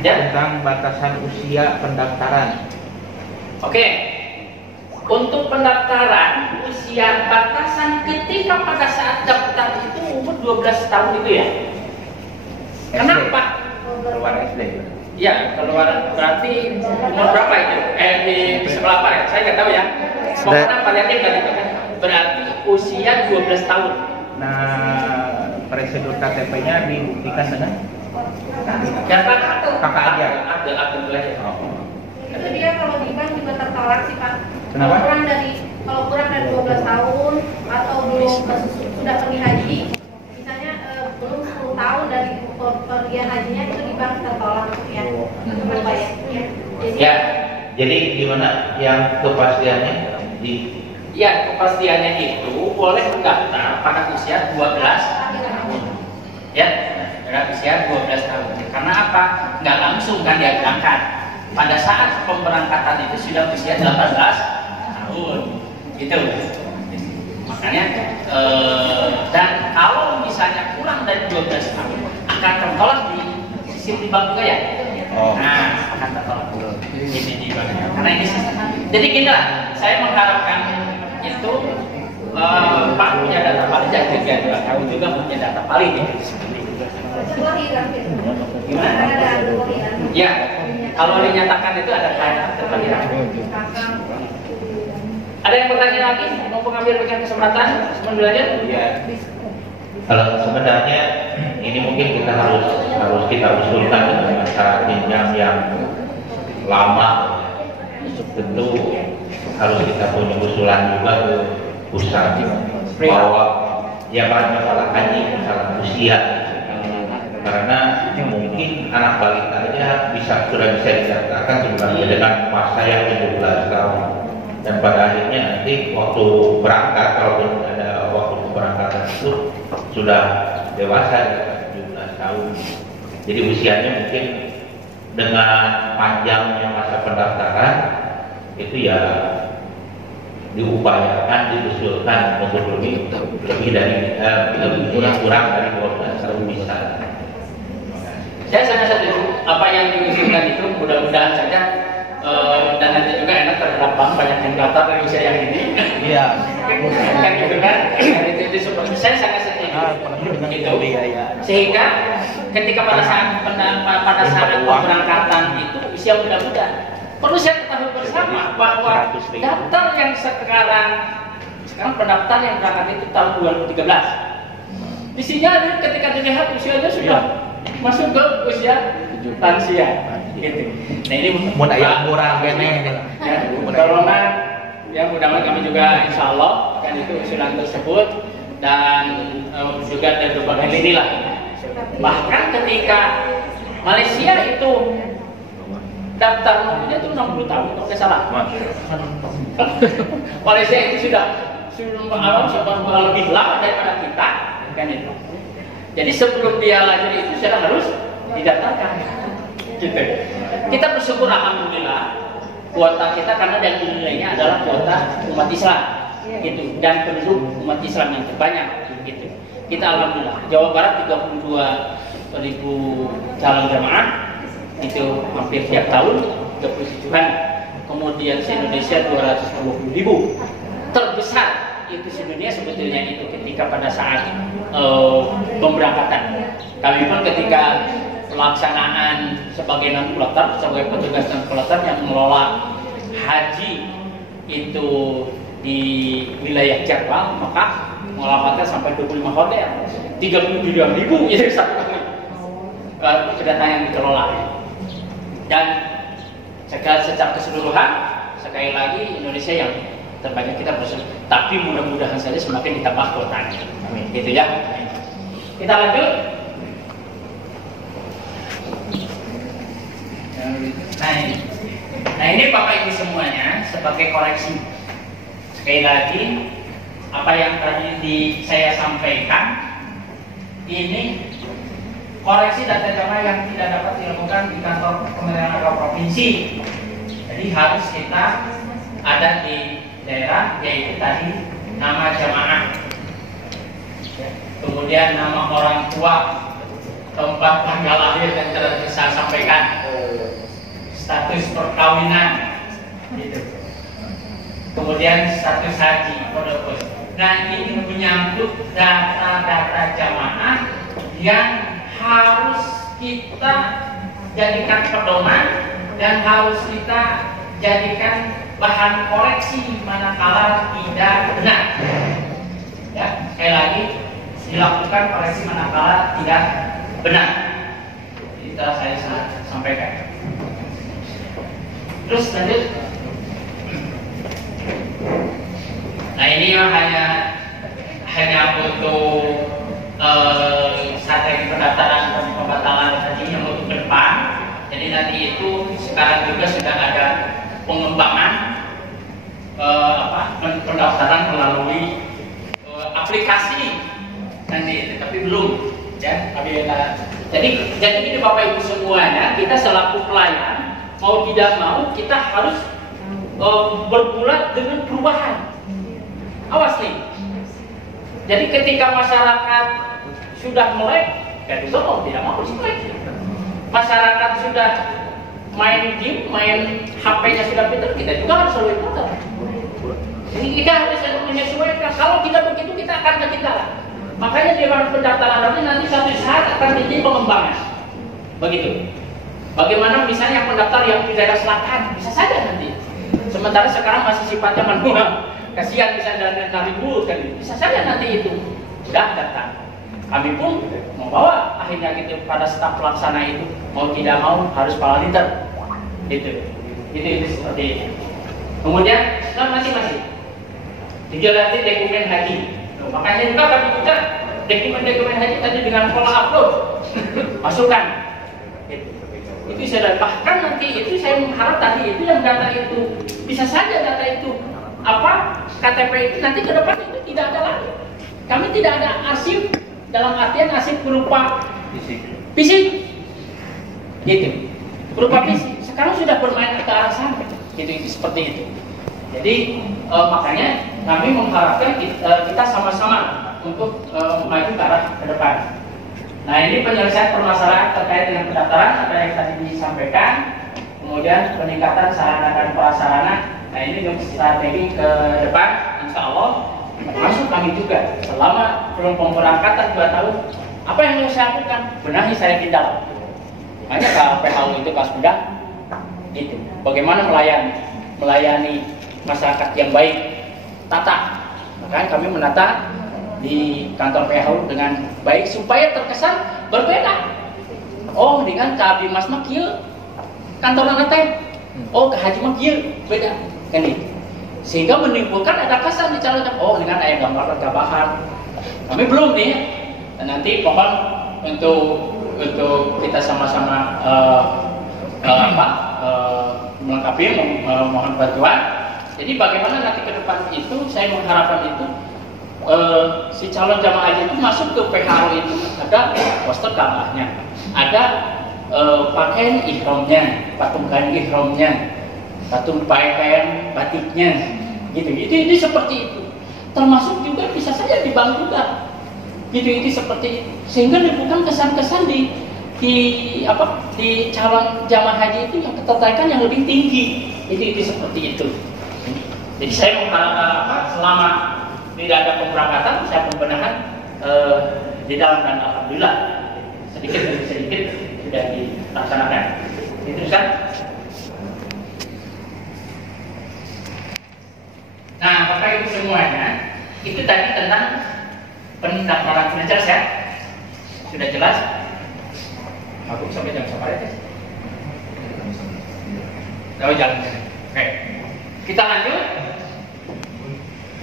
Ya? tentang batasan usia pendaftaran. Oke. Untuk pendaftaran usia batasan ketika pada saat daftar itu umur 12 tahun itu ya. Kenapa? Keluar SD. Ya, keluar berarti umur berapa itu? Di sekolah apa ya? Saya nggak tahu ya. Pokoknya variatif kan itu kan. Berarti usia 12 tahun. Nah, prosedur KTP-nya dibuktikan dengan Siapa? Kakak aja. Ada boleh. Itu dia kalau di bank juga tertolak sih Pak. Kenapa? Kalau kurang dari 12 tahun atau belum sudah pergi haji, misalnya belum 10 tahun dari pergian hajinya itu di bank tertolak ya. Ya. Jadi gimana yang kepastiannya di Ya, kepastiannya itu boleh mendaftar pada usia 12 tahun. Ya, pada usia 12 tahun. Karena apa? Nggak langsung kan dia berangkat. Pada saat pemberangkatan itu sudah usia 18 tahun. Gitu. Makanya dan kalau misalnya kurang dari 12 tahun akan tertolak di sistem di bank juga ya. Oh. Nah, akan tertolak dulu. Ini di bank. Karena ini sistem. Jadi gini lah, saya mengharapkan itu Pak punya data paling juga tahu juga punya data paling gitu. Gimana? Ya, kalau dinyatakan itu ada kelahiran. Ada yang bertanya lagi? Mau mengambil bagian kesempatan sebelum belajar? ya kalau sebenarnya ini mungkin kita harus kita usulkan dengan masalah pinjam yang lama. Tentu harus kita punya usulan juga ke pusat bahwa ya masalah haji, masalah usia, karena mungkin anak balita aja sudah bisa didaftarkan sebenarnya dengan masa yang 17 tahun dan pada akhirnya nanti waktu berangkat kalaupun ada waktu keberangkatan itu sudah dewasa 17 tahun. Jadi usianya mungkin dengan panjangnya masa pendaftaran itu ya diupayakan, diusulkan menghubungi lebih dari kurang dari 12 bisa. Saya sangat setuju apa yang diusulkan itu, mudah-mudahan saja dan nanti juga enak terhadap banyak yang daftar dari usia yang ini. Iya. Kan gitu kan? Itu seperti saya sangat setuju. Gitu. Sehingga ketika pada saat pemberangkatan itu usia muda-muda, perlu saya ketahui bersama bahwa daftar yang sekarang pendaftar yang berangkat itu tahun 2013. Disinyalir ketika dilihat usianya sudah masuk ke usia lansia. Gitu. Nah ini mau ayam murah gini. Dorongan yang mudah-mudahan kami juga insya Allah kan itu usulan tersebut dan juga dari berbagai lini lah. Bahkan ketika Malaysia itu daftar mobilnya itu 60 tahun kalau tidak salah. Malaysia itu sudah lebih lama daripada kita kan itu. Jadi sebelum dia lahir itu sudah harus didaftarkan. Gitu. Kita bersyukur alhamdulillah kuota kita karena dan nilainya adalah kuota umat Islam gitu dan penduduk umat Islam yang terbanyak gitu. Kita alhamdulillah Jawa Barat 32.000 calon jamaah itu hampir tiap tahun 37-an. Kemudian se-Indonesia 220.000. Terbesar itu sedunia sebetulnya itu ketika pada saat pemberangkatan. Kami pun ketika pelaksanaan sebagai non-kloter, sebagai petugas non-kloter yang mengelola haji itu di wilayah Jabal, maka mengelola hotel sampai 25 hotel, 32.000 itu satu kedatangan yang dikelola. Dan secara keseluruhan, sekali lagi Indonesia yang terbanyak kita bersyukur. Tapi mudah-mudahan saja semakin ditambah kuotanya. Gitu ya. Kita lanjut. Nah ini Bapak Ibu semuanya sebagai koreksi. Sekali lagi apa yang tadi saya sampaikan ini koreksi data jamaah yang tidak dapat dilakukan di kantor Kementerian Agama Provinsi. Jadi harus kita ada di daerah yaitu tadi nama jamaah, kemudian nama orang tua, tempat tanggal lahir yang tidak bisa sampaikan, status perkawinan, gitu. Kemudian status haji, kode pos. Nah ini menyangkut data-data jamaah yang harus kita jadikan pedoman dan harus kita jadikan bahan koreksi manakala tidak benar. Ya, sekali lagi dilakukan koreksi manakala tidak benar. Kita saya sampaikan. Terus lanjut. Nah ini hanya untuk strategi pendaftaran dan pembatalan haji yang untuk ke depan. Jadi nanti itu sekarang juga sudah ada pengembangan pendaftaran melalui aplikasi nanti itu, tapi belum ya. Jadi ini Bapak Ibu semuanya, kita selaku pelayan mau tidak mau kita harus berbulat dengan perubahan. Awas nih. Jadi ketika masyarakat sudah melek, ya itu mau tidak mau melek. Masyarakat sudah main game, main HP-nya sudah pintar, kita juga harus lebih pintar. Jadi kita harus menyesuaikan. Kalau tidak begitu kita akan ketinggalan. Makanya di pendaftaran nanti suatu saat akan menjadi pengembangan. Begitu. Bagaimana misalnya pendaftar yang di daerah selatan bisa saja nanti. Sementara sekarang masih sifatnya manual. Kasihan misalnya dari ribut kan, bisa saja nanti itu sudah datang. Kami pun membawa akhirnya gitu pada staf pelaksana itu mau tidak mau harus volunteer. Itu seperti itu. Kemudian masing-masing dijelaskan dokumen haji. Makanya juga kami juga dokumen haji tadi dengan pola upload masukkan. Itu saya bahkan nanti itu saya mengharap tadi itu yang data itu bisa saja data itu KTP itu nanti ke depan itu tidak ada lagi. Kami tidak ada arsip dalam artian arsip berupa fisik, gitu. Berupa fisik. Sekarang sudah bermain ke arah sana, gitu seperti itu. Jadi makanya kami mengharapkan kita sama-sama untuk maju ke arah ke depan. Nah, ini penyelesaian permasalahan terkait dengan pendaftaran apa yang tadi disampaikan, kemudian peningkatan sarana dan prasarana. Nah, ini untuk strategi ke depan, insya Allah termasuk kami juga selama belum pemberangkatan 2 tahun. Apa yang harus saya lakukan? Benahi saya di dalam. Hanya ke PHU itu pas sudah itu. Bagaimana melayani masyarakat yang baik, tata. Makanya kami menata di kantor PHU dengan baik supaya terkesan berbeda. Oh, dengan Kak Bimas mah kieu kantor teh. Oh, ke Haji mah kieu beda. Kan itu. Sehingga menimbulkan ada kesan di calon. Oh, dengan aya gambar gambaran. Kami belum nih. Dan nanti mohon untuk kita sama-sama melengkapi, mohon bantuan. Jadi bagaimana nanti ke depan itu saya mengharapkan itu si calon jamaah haji itu masuk ke PHU itu ada poster gambarnya, ada pakaian ihramnya, patung kain ihramnya, patung pakaian batiknya, gitu. Itu seperti itu. Termasuk juga bisa saja di bank juga, gitu seperti itu. Sehingga bukan kesan-kesan di calon jamaah haji itu yang ketertarikan yang lebih tinggi, itu seperti itu. Jadi saya mengharapkan selama tidak ada pemberangkatan, saya pembenahan di dalam, dan alhamdulillah sedikit demi sedikit sudah dilaksanakan. Itu kan. Nah, Bapak Ibu semuanya, itu tadi tentang pendaftaran. Sudah jelas ya? Sudah jelas? Aku sampai jam berapa ya? Tahu jalan. Oke. Kita lanjut.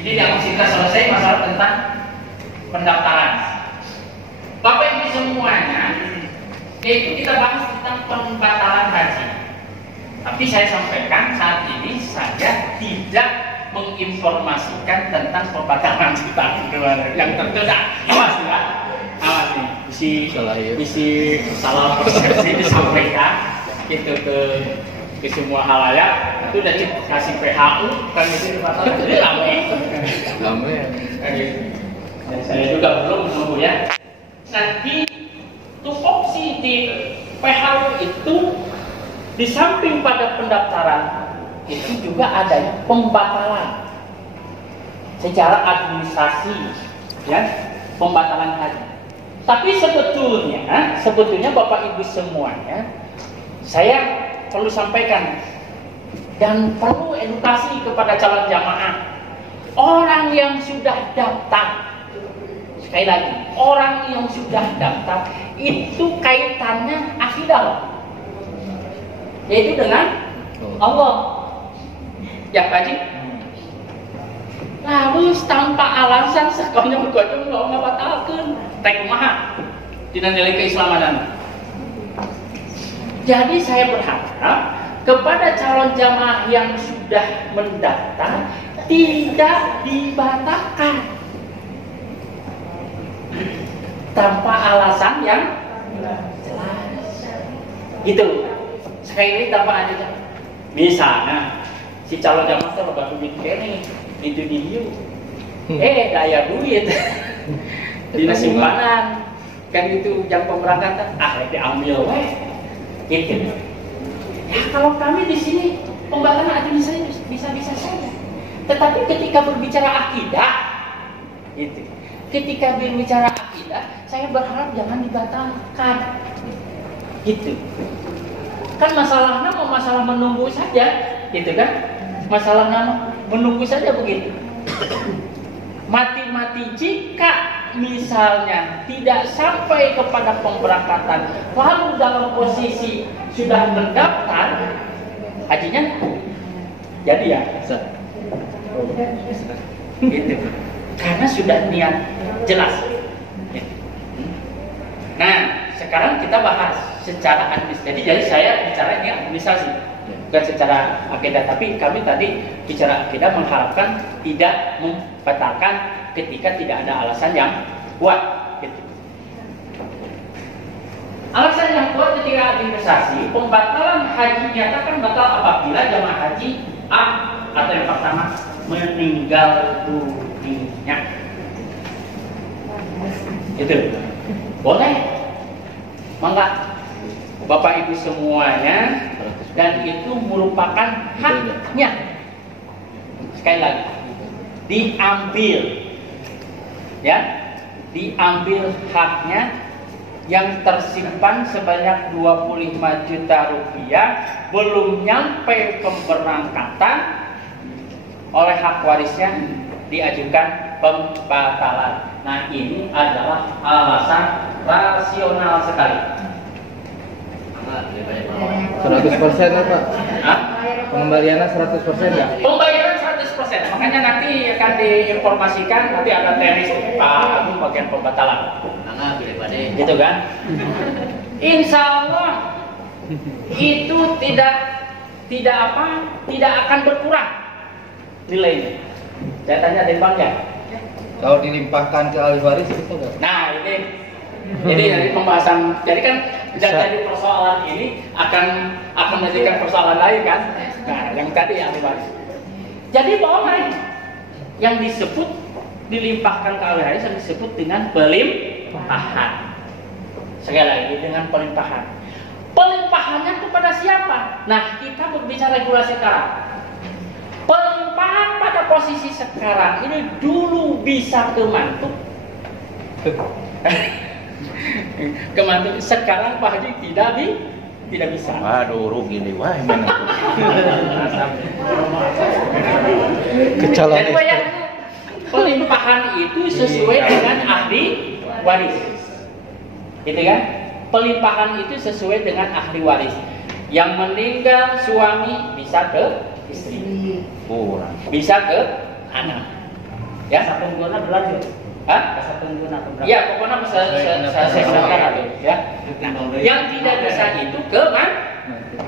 Ini yang kita selesai masalah tentang pendaftaran. Bapak Ibu semuanya, yaitu kita bahas tentang pembatalan haji. Tapi saya sampaikan saat ini saya tidak menginformasikan tentang pembatalan kita yang tertutup. Awas ya, awas nih. Isi salah persepsi disampaikan gitu ke semua halayak. Itu udah kasih PHU kan itu masalah itu lama ya. Saya juga belum menunggu ya. Nah, di tupoksi di PHU itu di samping pada pendaftaran itu juga adanya pembatalan secara administrasi, ya, pembatalan haji. Tapi sebetulnya Bapak Ibu semuanya, saya perlu sampaikan dan perlu edukasi kepada calon jamaah. Orang yang sudah daftar, sekali lagi, orang yang sudah daftar itu kaitannya akidah, yaitu dengan Allah. Ya Pak Haji. Lalu tanpa alasan sekonyong-konyong nggak batalkan, tek maha, tidak nilai keislamanan. Jadi saya berharap kepada calon jamaah yang sudah mendaftar tidak dibatalkan tanpa alasan yang jelas. Gitu. Sekali ini tanpa ada. Misalnya si calon jamaah itu bakal duit kene itu dia. Daya duit. Dina simpanan. Kan itu jam pemberangkatan, diambil weh. Gitu. Ya kalau kami di sini pembatalan administrasi bisa-bisa saja. Tetapi ketika berbicara akidah, gitu. Ketika berbicara akidah, saya berharap jangan dibatalkan. Gitu. Kan masalahnya mau masalah menunggu saja, gitu kan? Masalah nama menunggu saja begitu. Mati-mati jika misalnya tidak sampai kepada pemberangkatan, lalu dalam posisi sudah mendaftar, hajinya jadi ya, gitu. Karena sudah niat jelas. Nah, sekarang kita bahas secara administrasi. Jadi saya bicara ini administrasi, bukan secara agenda. Tapi kami tadi bicara agenda mengharapkan tidak membatalkan ketika tidak ada alasan yang kuat. Gitu. Alasan yang kuat ketika administrasi, pembatalan haji nyatakan batal apabila jamaah haji A atau yang pertama meninggal dunia. Itu boleh, mangga Bapak Ibu semuanya, dan itu merupakan haknya. Sekali lagi, diambil, ya, diambil haknya yang tersimpan sebanyak 25 juta rupiah, belum nyampe pemberangkatan, oleh hak warisnya diajukan pembatalan. Nah, ini adalah alasan rasional sekali. 100% ya Pak? Hah? Pengembaliannya 100% ya? Pembayaran 100%. Makanya nanti akan diinformasikan, nanti akan tenis Pak Agung bagian pembatalan. Gitu kan? Insya Allah itu tidak akan berkurang nilainya. Saya tanya dari Bang ya. Kalau dilimpahkan ke ahli waris itu enggak? Nah ini, jadi dari pembahasan, jadi kan dari persoalan ini akan menjadikan persoalan lain kan. Nah yang tadi ahli waris. Jadi boleh yang disebut dilimpahkan ke ahli waris yang disebut dengan pelimpahan. Sekali lagi dengan pelimpahan. Pelimpahannya kepada siapa? Nah kita berbicara regulasi sekarang. Pelimpahan pada posisi sekarang ini dulu bisa ke mantu. Ke mantu, sekarang Pak Haji tidak bisa. Waduh, rugi nih, wah mana? Kecalon Jadi bayangkan, pelimpahan itu sesuai dengan ahli waris. Gitu kan? Pelimpahan itu sesuai dengan ahli waris. Yang meninggal suami bisa ke istri, Kurang. bisa ke anak. Ya, Satu guna berlanjut. hah? Satu guna atau berapa? Ya, pokoknya saya sebutkan itu, ya. Nah, yang tidak bisa itu ke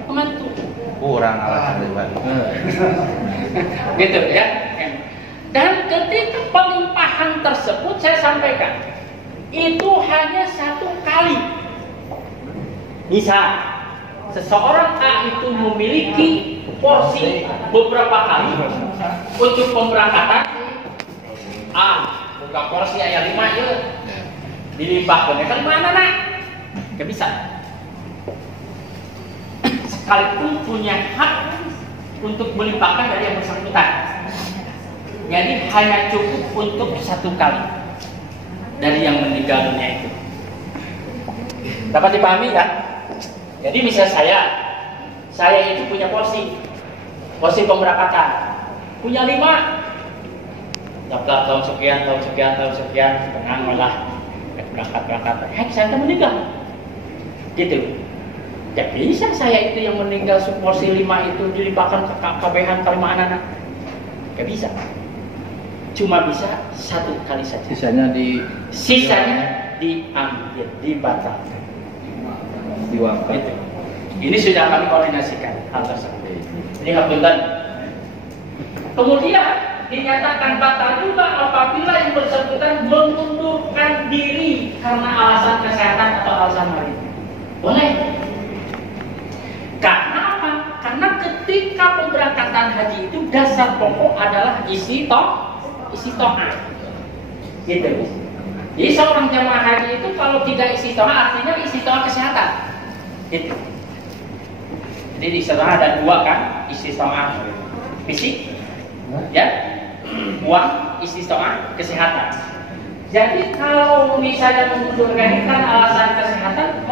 mantu. Kurang alasan dari Bali. Gitu ya. Dan ketika pelimpahan tersebut saya sampaikan, itu hanya satu kali. Misal seseorang A itu memiliki porsi beberapa kali untuk pemberangkatan A, buka porsi ayat 5 ya dilimpahkan kan mana nak? Gak bisa. Sekalipun punya hak untuk melimpahkan dari yang bersangkutan. Jadi hanya cukup untuk satu kali dari yang meninggal dunia itu. Dapat dipahami kan? Jadi misal saya itu punya porsi pemberangkatan, punya 5, daftar tahun sekian, tenang malah berangkat. Saya meninggal, gitu. Ya bisa saya itu yang meninggal porsi 5 itu dilimpahkan ke KKBH Kalimantan, gak bisa. Cuma bisa satu kali saja. Sisanya diambil, dibatalkan. diwakaf. Gitu. Ini sudah kami koordinasikan hal tersebut. Jadi hapunten. Kemudian dinyatakan batal juga apabila yang bersangkutan mengundurkan diri karena alasan kesehatan atau alasan lain. Boleh. Karena apa? Karena ketika pemberangkatan haji itu dasar pokok adalah istiqomah. Gitu. Jadi seorang jamaah haji itu kalau tidak istiqomah artinya istiqomah kesehatan. Gitu. Jadi di sana ada 2 kan, istiqomah fisik, ya, uang, istiqomah kesehatan. Jadi kalau misalnya mengundurkan ini kan alasan kesehatan,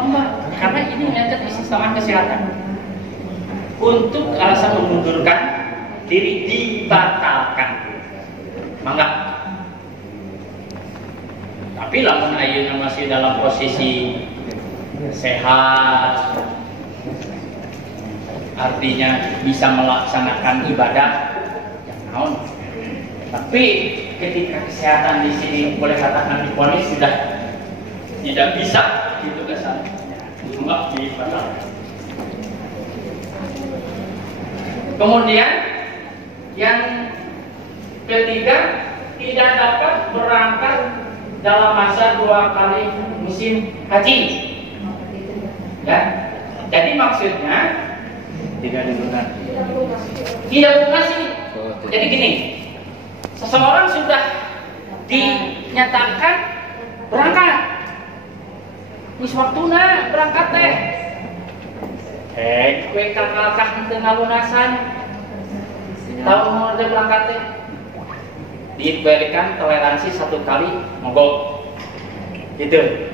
karena ini menyangkut istiqomah kesehatan. Untuk alasan mengundurkan diri dibatalkan, mangga. Tapi lamun ayeuna masih dalam posisi sehat, artinya bisa melaksanakan ibadah, jangan. Tapi ketika kesehatan di sini boleh katakan diponis sudah tidak bisa, itu kesan, enggak dibatalkan. Kemudian yang ketiga, tidak dapat berangkat dalam masa 2 kali musim haji. Ya, jadi maksudnya tidak lunasi. Jadi gini, seseorang sudah dinyatakan berangkat, wis waktuna berangkat teh. Kue kakak tengah lunasan, tahun mau berangkat teh. Diberikan toleransi 1 kali, monggo, gitu,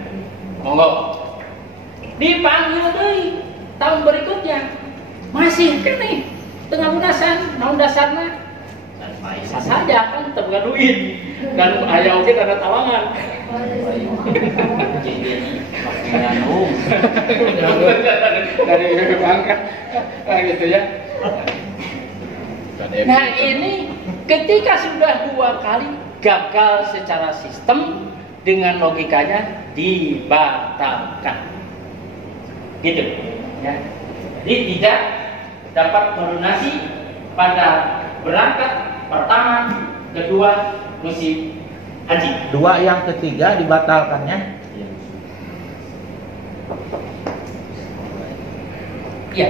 monggo. Dipanggil deh tahun berikutnya, masih kan nih tengah lunasan, naon dasarnya? Bisa saja kan terbuka duit, dan ayah oke ada tawangan. Dari bangka, gitu ya. Nah ini ketika sudah 2 kali gagal secara sistem, dengan logikanya dibatalkan, gitu ya. Jadi tidak dapat melunasi pada berangkat pertama, kedua musim haji. 2 yang ketiga dibatalkannya. Iya.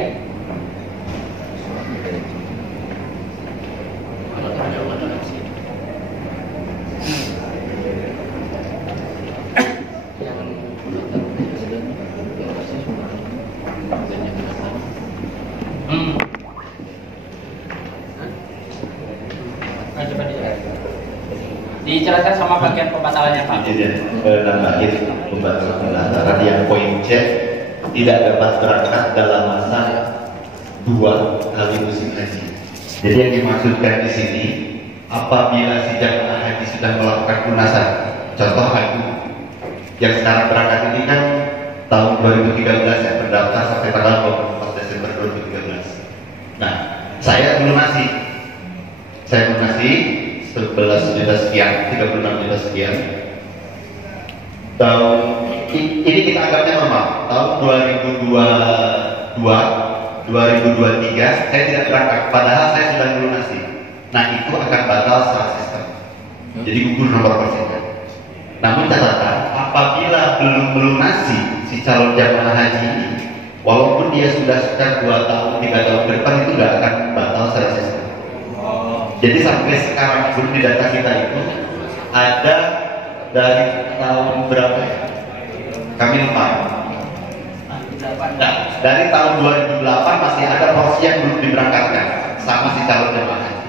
Dijelaskan sama bagian pembatalannya Pak. Nambahin pembatalan antara yang poin C tidak dapat berangkat dalam masa 2 kali musim haji. Jadi yang dimaksudkan di sini apabila si jamaah haji sudah melakukan lunasan, contoh aku yang sekarang berangkat ini kan tahun 2013 ya, terdaftar sampai tanggal 24 Desember 2013. Nah, saya lunasi 11 juta sekian, 36 juta sekian. Tahun ini kita anggapnya normal. Tahun 2022, 2023 saya tidak berangkat, padahal saya sudah melunasi. Nah itu akan batal secara sistem. Jadi gugur nomor persennya. Namun catatan, apabila belum melunasi si calon jamaah haji ini, walaupun dia sudah sekitar 2 tahun, 3 tahun ke depan, itu tidak akan batal secara sistem. Jadi sampai sekarang pun di data kita itu ada dari tahun berapa ya? Kami lupa. Nah, dari tahun 2008 masih ada porsi yang belum diberangkatkan sama si calon jemaah haji.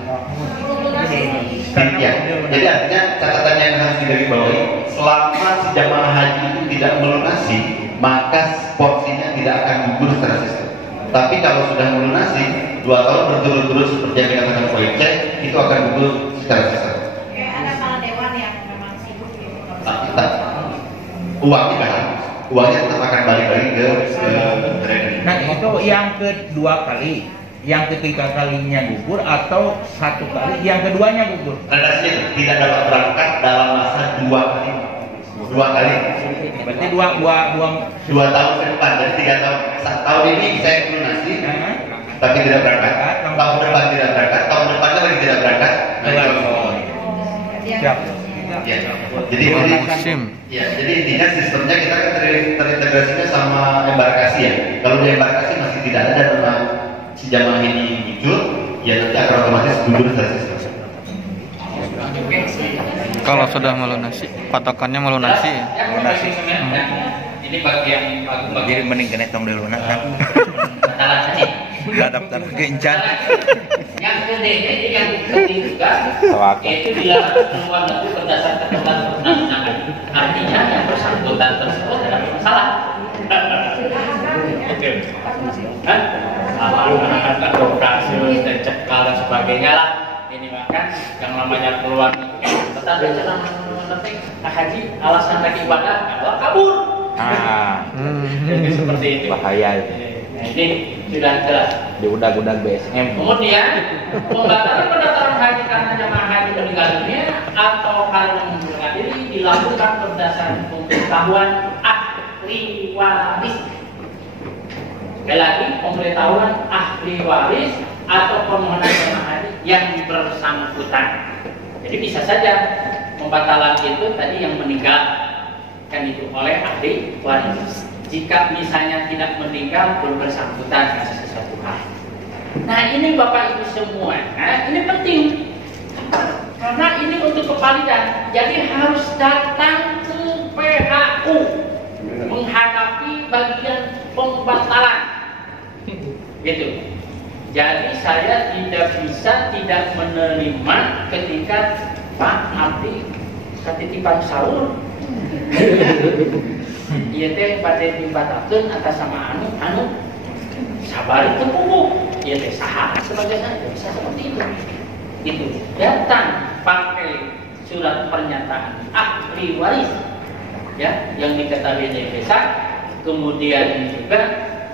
Ya, jadi artinya catatan yang harus digarisbawahi, selama si jemaah haji itu tidak melunasi, maka porsinya tidak akan gugur secara sistem. Tapi kalau sudah melunasi 2 tahun berturut-turut seperti yang dikatakan poin C, itu akan gugur secara sistem. Kayak ada kepala dewan yang memang sibuk gitu. Uangnya kan, uangnya tetap akan balik lagi ke rekening. Nah itu yang kedua kali, yang ketiga kalinya gugur atau 1 kali, yang keduanya gugur. Redaksinya itu tidak dapat berangkat dalam masa 2 kali. 2 kali. Berarti 2 tahun ke depan, jadi 3 tahun. Tahun ini saya melunasi, tapi tidak berangkat. Tahun depan tidak berangkat, tahun depannya lagi tidak berangkat. Siap. Ya. Jadi intinya sistemnya kita kan terintegrasinya sama embarkasi ya. Kalau di embarkasi masih tidak ada nama si jamaah ini muncul, ya nanti akan otomatis gugur secara sistem. Kalau sudah melunasi, patokannya melunasi. Melunasi. Ini bagian Jadi mending kena tong dulu nak. batalan haji. Daftar gencan. Yang kedua, yang ketiga itu dilarang keluar negeri berdasarkan ketentuan perundang-undangan. Artinya yang bersangkutan tersebut tidak bermasalah. Ada kasus dan cekal dan sebagainya lah. Ini makan yang namanya keluar negeri. Tetapi jangan nanti haji alasan lagi ibadah kalau kabur. Jadi seperti itu. Bahaya itu. Nah, ini sudah jelas. Di undang-undang BSM. Kemudian pembatalkan pendaftaran haji karena jemaah haji meninggal dunia atau karena mengundurkan diri dilakukan berdasarkan pemberitahuan ahli waris. Sekali lagi, pemberitahuan ahli waris atau permohonan jemaah haji yang bersangkutan. Jadi bisa saja pembatalan itu tadi yang meninggal kan itu oleh ahli waris. Jika misalnya tidak meninggal belum bersangkutan dengan sesuatu hal. Nah ini Bapak Ibu semua, nah, ini penting. Karena ini untuk kevalidan, jadi harus datang ke PHU menghadapi bagian pembatalan. Gitu. Jadi saya tidak menerima ketika Pak Abdi ketitipan sahur. Iya teh pada dibatakeun atas sama anu sabar itu pupuk. Iya teh saha sebagai saya bisa seperti itu. Itu datang pakai surat pernyataan ahli waris ya yang diketahui oleh desa, kemudian juga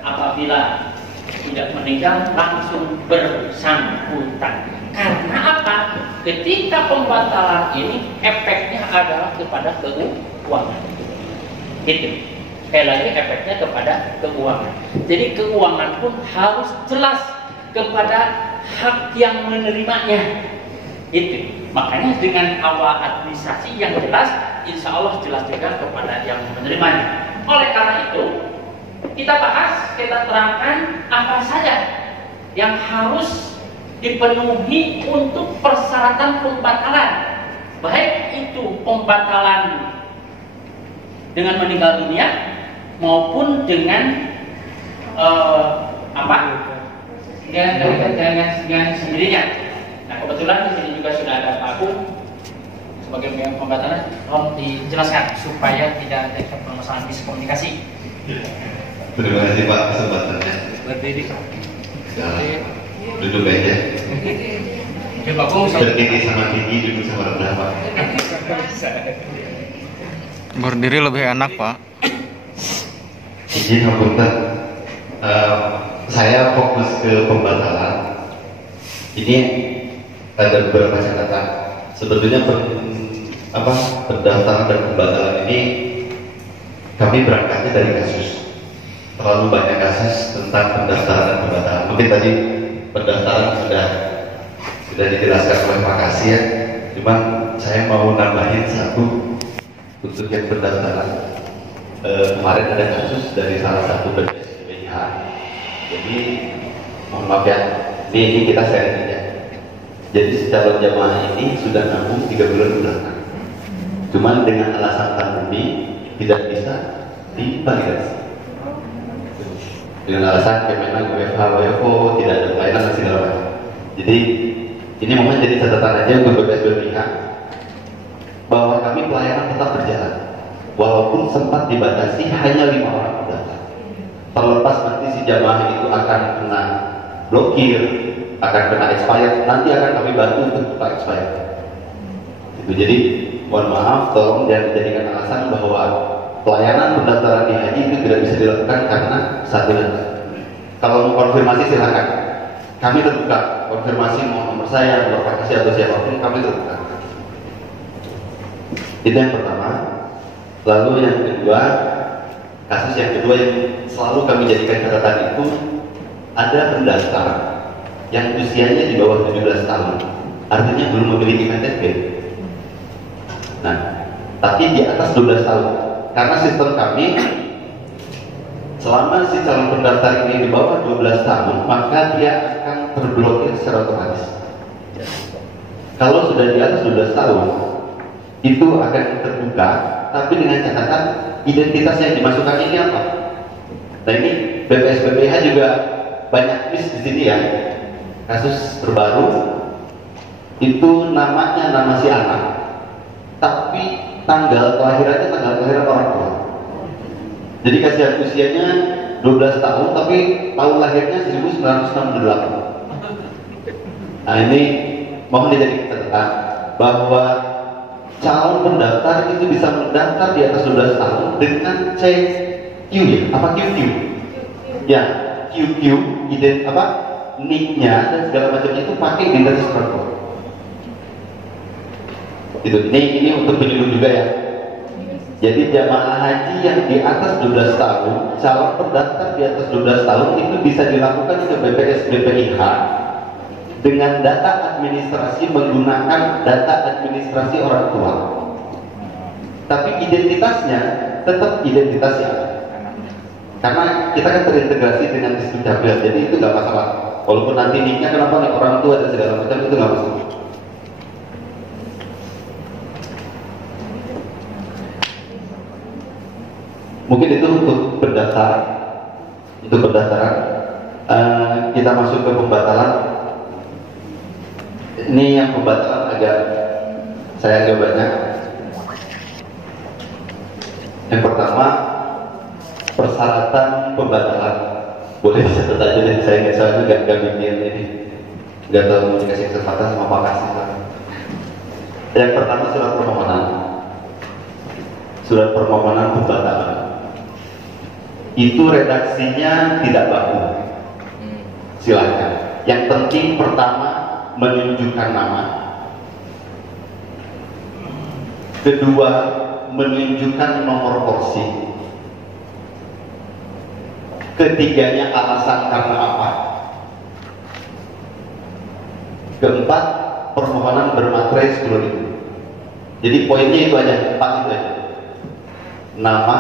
apabila tidak meninggal langsung bersangkutan. Karena apa? Ketika pembatalan ini efeknya adalah kepada keuangan. Gitu. Sekali lagi efeknya kepada keuangan. Jadi keuangan pun harus jelas kepada hak yang menerimanya. Itu. Makanya dengan awal administrasi yang jelas, insya Allah jelas juga kepada yang menerimanya. Oleh karena itu, kita bahas, kita terangkan apa saja yang harus dipenuhi untuk persyaratan pembatalan. Baik itu pembatalan dengan meninggal dunia maupun dengan dengan sendirinya. Nah kebetulan di sini juga sudah ada Pak Agung sebagai pembatalan, tolong dijelaskan supaya tidak ada permasalahan miskomunikasi. Terima kasih Pak kesempatannya. Berdiri. Ya, duduk aja. Berdiri sama tinggi, duduk sama rendah Pak. Berdiri lebih enak, Pak. Izin Pak, saya fokus ke pembatalan. Ini ada beberapa catatan. Sebetulnya pendaftaran dan pembatalan ini kami berangkatnya dari kasus. Terlalu banyak kasus tentang pendaftaran dan pembatalan. Mungkin tadi pendaftaran sudah dijelaskan oleh Pak Kasih ya. Cuman saya mau nambahin satu untuk yang pendaftaran. Kemarin ada kasus dari salah satu BPH. Jadi mohon maaf ya, ini kita sharing aja. Jadi calon jamaah ini sudah nabung 3 bulan belakang. Cuman dengan alasan pandemi tidak bisa divalidasi. Dengan alasan Kemenag, WFH, WFO tidak ada pelayanan dan segala macam. Jadi ini mohon jadi catatan aja untuk BPSBPH bahwa kami pelayanan tetap berjalan. Walaupun sempat dibatasi hanya 5 orang mendaftar. Terlepas nanti si jamaah itu akan kena blokir, akan kena expired, nanti akan kami bantu untuk buka expired. Itu jadi mohon maaf, tolong jangan dijadikan alasan bahwa pelayanan pendaftaran di haji itu tidak bisa dilakukan karena satu dan lain. Kalau mau konfirmasi silakan. Kami terbuka. Konfirmasi mau nomor saya, nomor Pak Kasih atau siapapun kami terbuka. Itu yang pertama. Lalu yang kedua, kasus yang kedua yang selalu kami jadikan catatan itu ada pendaftar yang usianya di bawah 17 tahun, artinya belum memiliki KTP. Nah, tapi di atas 12 tahun, karena sistem kami selama si calon pendaftar ini di bawah 12 tahun, maka dia akan terblokir secara otomatis. Kalau sudah di atas 12 tahun, itu akan terbuka, tapi dengan catatan identitas yang dimasukkan ini apa? Nah ini BPSBPH juga banyak miss di sini ya. Kasus terbaru itu namanya nama si anak, tapi tanggal kelahirannya tanggal kelahiran orang tua. Jadi kasihan usianya 12 tahun, tapi tahun lahirnya 1968. Nah ini mohon dijadikan catatan bahwa calon pendaftar itu bisa mendaftar di atas 12 tahun dengan CQ ya, apa QQ? Ya, QQ, nicknya dan segala macamnya itu pakai identitas orang tua. Itu ini untuk penyuluh juga ya. Jadi jamaah haji yang di atas 12 tahun, calon pendaftar di atas 12 tahun itu bisa dilakukan ke BPSBPH dengan data administrasi menggunakan data administrasi orang tua. Tapi identitasnya tetap identitasnya. Karena kita kan terintegrasi dengan Dukcapil, jadi itu nggak masalah. Walaupun nanti nicknya kenapa nih orang tua dan segala macam itu nggak masalah. Mungkin itu untuk pendaftaran. Untuk pendaftaran, kita masuk ke pembatalan. Ini yang pembatalan saya agak banyak. Yang pertama, persyaratan pembatalan. Boleh dicatat aja deh, saya nggak bikin ini, nggak tahu mau dikasih kesempatan sama Pak Kasih. Yang pertama, surat permohonan. Surat permohonan pembatalan. Itu redaksinya tidak baku. Silakan. Yang penting pertama menunjukkan nama. Kedua, menunjukkan nomor porsi. Ketiganya alasan karena apa. Keempat, permohonan bermaterai 10.000. Jadi poinnya itu aja, 4 itu aja. Nama,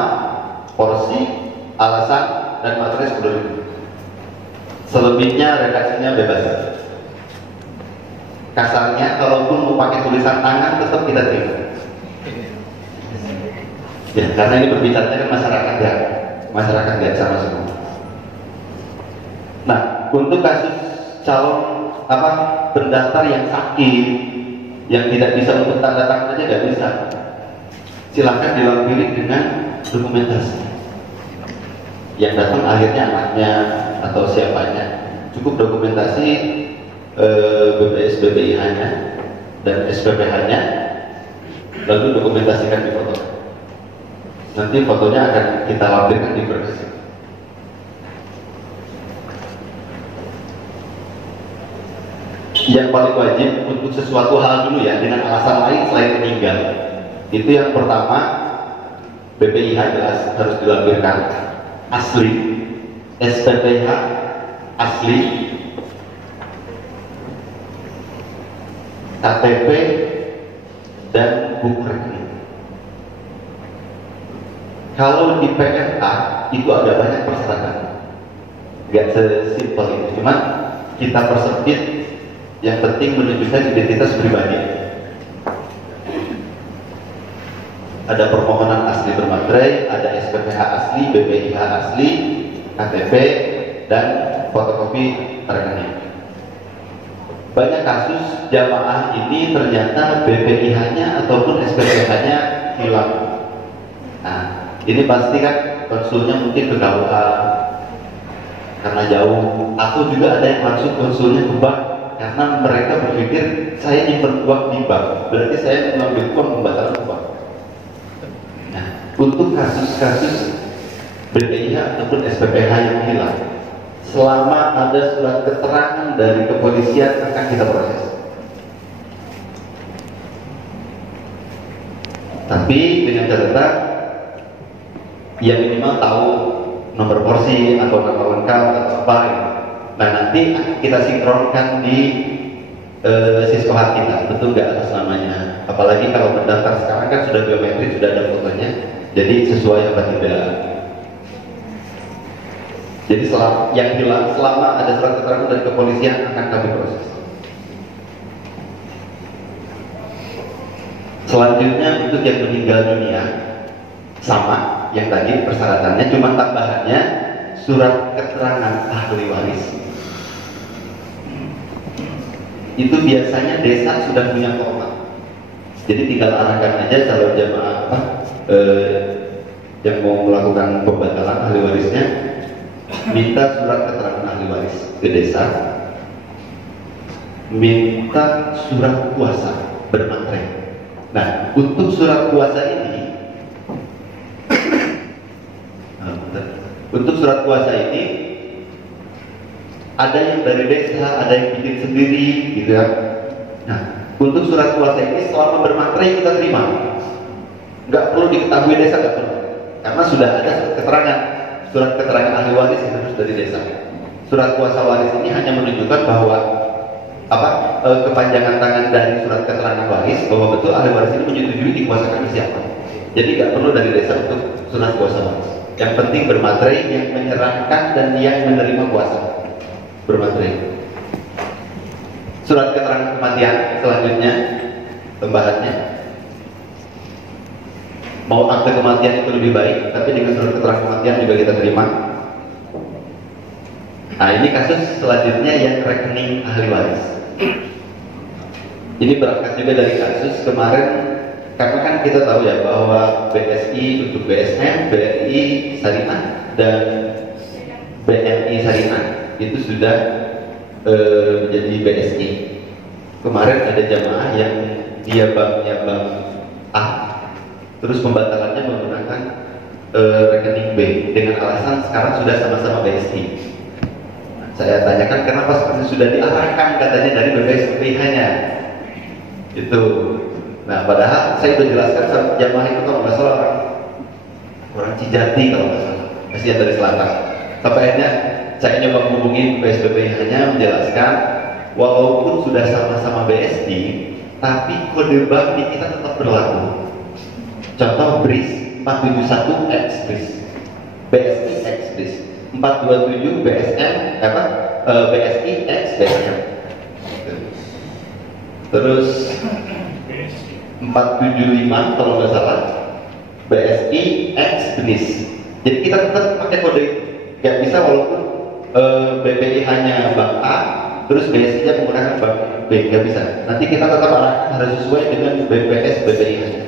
porsi, alasan, dan materai 10.000. Selebihnya redaksinya bebas. Kasarnya, kalaupun mau pakai tulisan tangan tetap kita terima. Ya, karena ini berbicara kan masyarakat sama semua. Nah, untuk kasus calon pendaftar yang sakit, yang tidak bisa untuk tanda tangan aja nggak bisa, silakan dilampiri dengan dokumentasi. Yang datang akhirnya anaknya atau siapanya, cukup dokumentasi BPS BPIH-nya dan SPPH-nya, lalu dokumentasikan di foto. Nanti fotonya akan kita lampirkan di Persik. Yang paling wajib untuk sesuatu hal dulu ya, dengan alasan lain selain meninggal. Itu yang pertama, BPIH jelas harus dilampirkan asli, SPPH asli, KTP dan buku rekening. Kalau di PNA itu ada banyak persyaratan, nggak sesimpel itu. Cuman kita persempit, yang penting menunjukkan identitas pribadi. Ada permohonan asli bermaterai, ada SPPH asli, BPIH asli, KTP, dan fotokopi rekening. Banyak kasus jamaah ini ternyata BPIH-nya ataupun SPPH-nya hilang. Nah, ini pasti kan konsulnya mungkin ke KUA karena jauh, atau juga ada yang langsung konsulnya ke bank karena mereka berpikir saya nyimpen uang di bank, berarti saya mengambil uang pembatalan uang. Nah, untuk kasus-kasus BPIH ataupun SPPH yang hilang, selama ada surat keterangan dari kepolisian akan kita proses. Tapi dengan catatan yang minimal tahu nomor porsi atau nama lengkap atau apa. Nah, nanti kita sinkronkan di Siskohat kita, betul nggak atas namanya. Apalagi kalau mendaftar sekarang kan sudah biometrik, sudah ada fotonya, jadi sesuai apa tidak. Jadi yang hilang selama ada surat keterangan dari kepolisian akan kami proses. Selanjutnya untuk yang meninggal dunia, sama yang tadi persyaratannya, cuma tambahannya surat keterangan ahli waris. Itu biasanya desa sudah punya format, jadi tinggal arahkan aja calon jamaah yang mau melakukan pembatalan ahli warisnya, minta surat keterangan ahli waris ke desa, minta surat kuasa bermaterai. Nah, untuk surat kuasa ini, untuk surat kuasa ini ada yang dari desa, ada yang bikin sendiri, gitu ya. Nah, untuk surat kuasa ini selama bermaterai kita terima, nggak perlu diketahui desa, nggak perlu, karena sudah ada keterangan. Surat keterangan ahli waris yang harus dari desa. Surat kuasa waris ini hanya menunjukkan bahwa kepanjangan tangan dari surat keterangan waris bahwa betul ahli waris ini menyetujui dikuasakan siapa. Jadi nggak perlu dari desa untuk surat kuasa waris. Yang penting bermaterai, yang menyerahkan dan yang menerima kuasa bermaterai. Surat keterangan kematian selanjutnya, tambahannya Mau akte kematian itu lebih baik, tapi dengan surat keterangan kematian juga kita terima. Nah, ini kasus selanjutnya yang rekening ahli waris. Ini berangkat juga dari kasus kemarin, karena kan kita tahu ya bahwa BSI untuk BSM, BRI Syariah dan BNI Syariah itu sudah menjadi BSI. Kemarin ada jamaah yang dia banknya bank A, terus pembatalannya menggunakan rekening B dengan alasan sekarang sudah sama-sama BSI. Saya tanyakan kenapa seperti sudah diarahkan katanya dari BPSPH-nya itu. Nah, padahal saya sudah jelaskan jamaah itu kalau nggak salah orang Cijati kalau nggak salah, masih dari selatan. Sampai akhirnya saya nyoba hubungin BPSPH-nya menjelaskan walaupun sudah sama-sama BSI, tapi kode bank di kita tetap berlaku. Contoh BRIS 471 X BRIS, BSI X BRIS, 427 BSM BSI X BSM. Terus 475 kalau nggak salah BSI X BNIS. Jadi kita tetap pakai kode itu. Nggak bisa walaupun BPIH-nya bank A, terus BSI-nya menggunakan bank B, nggak bisa. Nanti kita tetap harus sesuai dengan BPS BPIH-nya.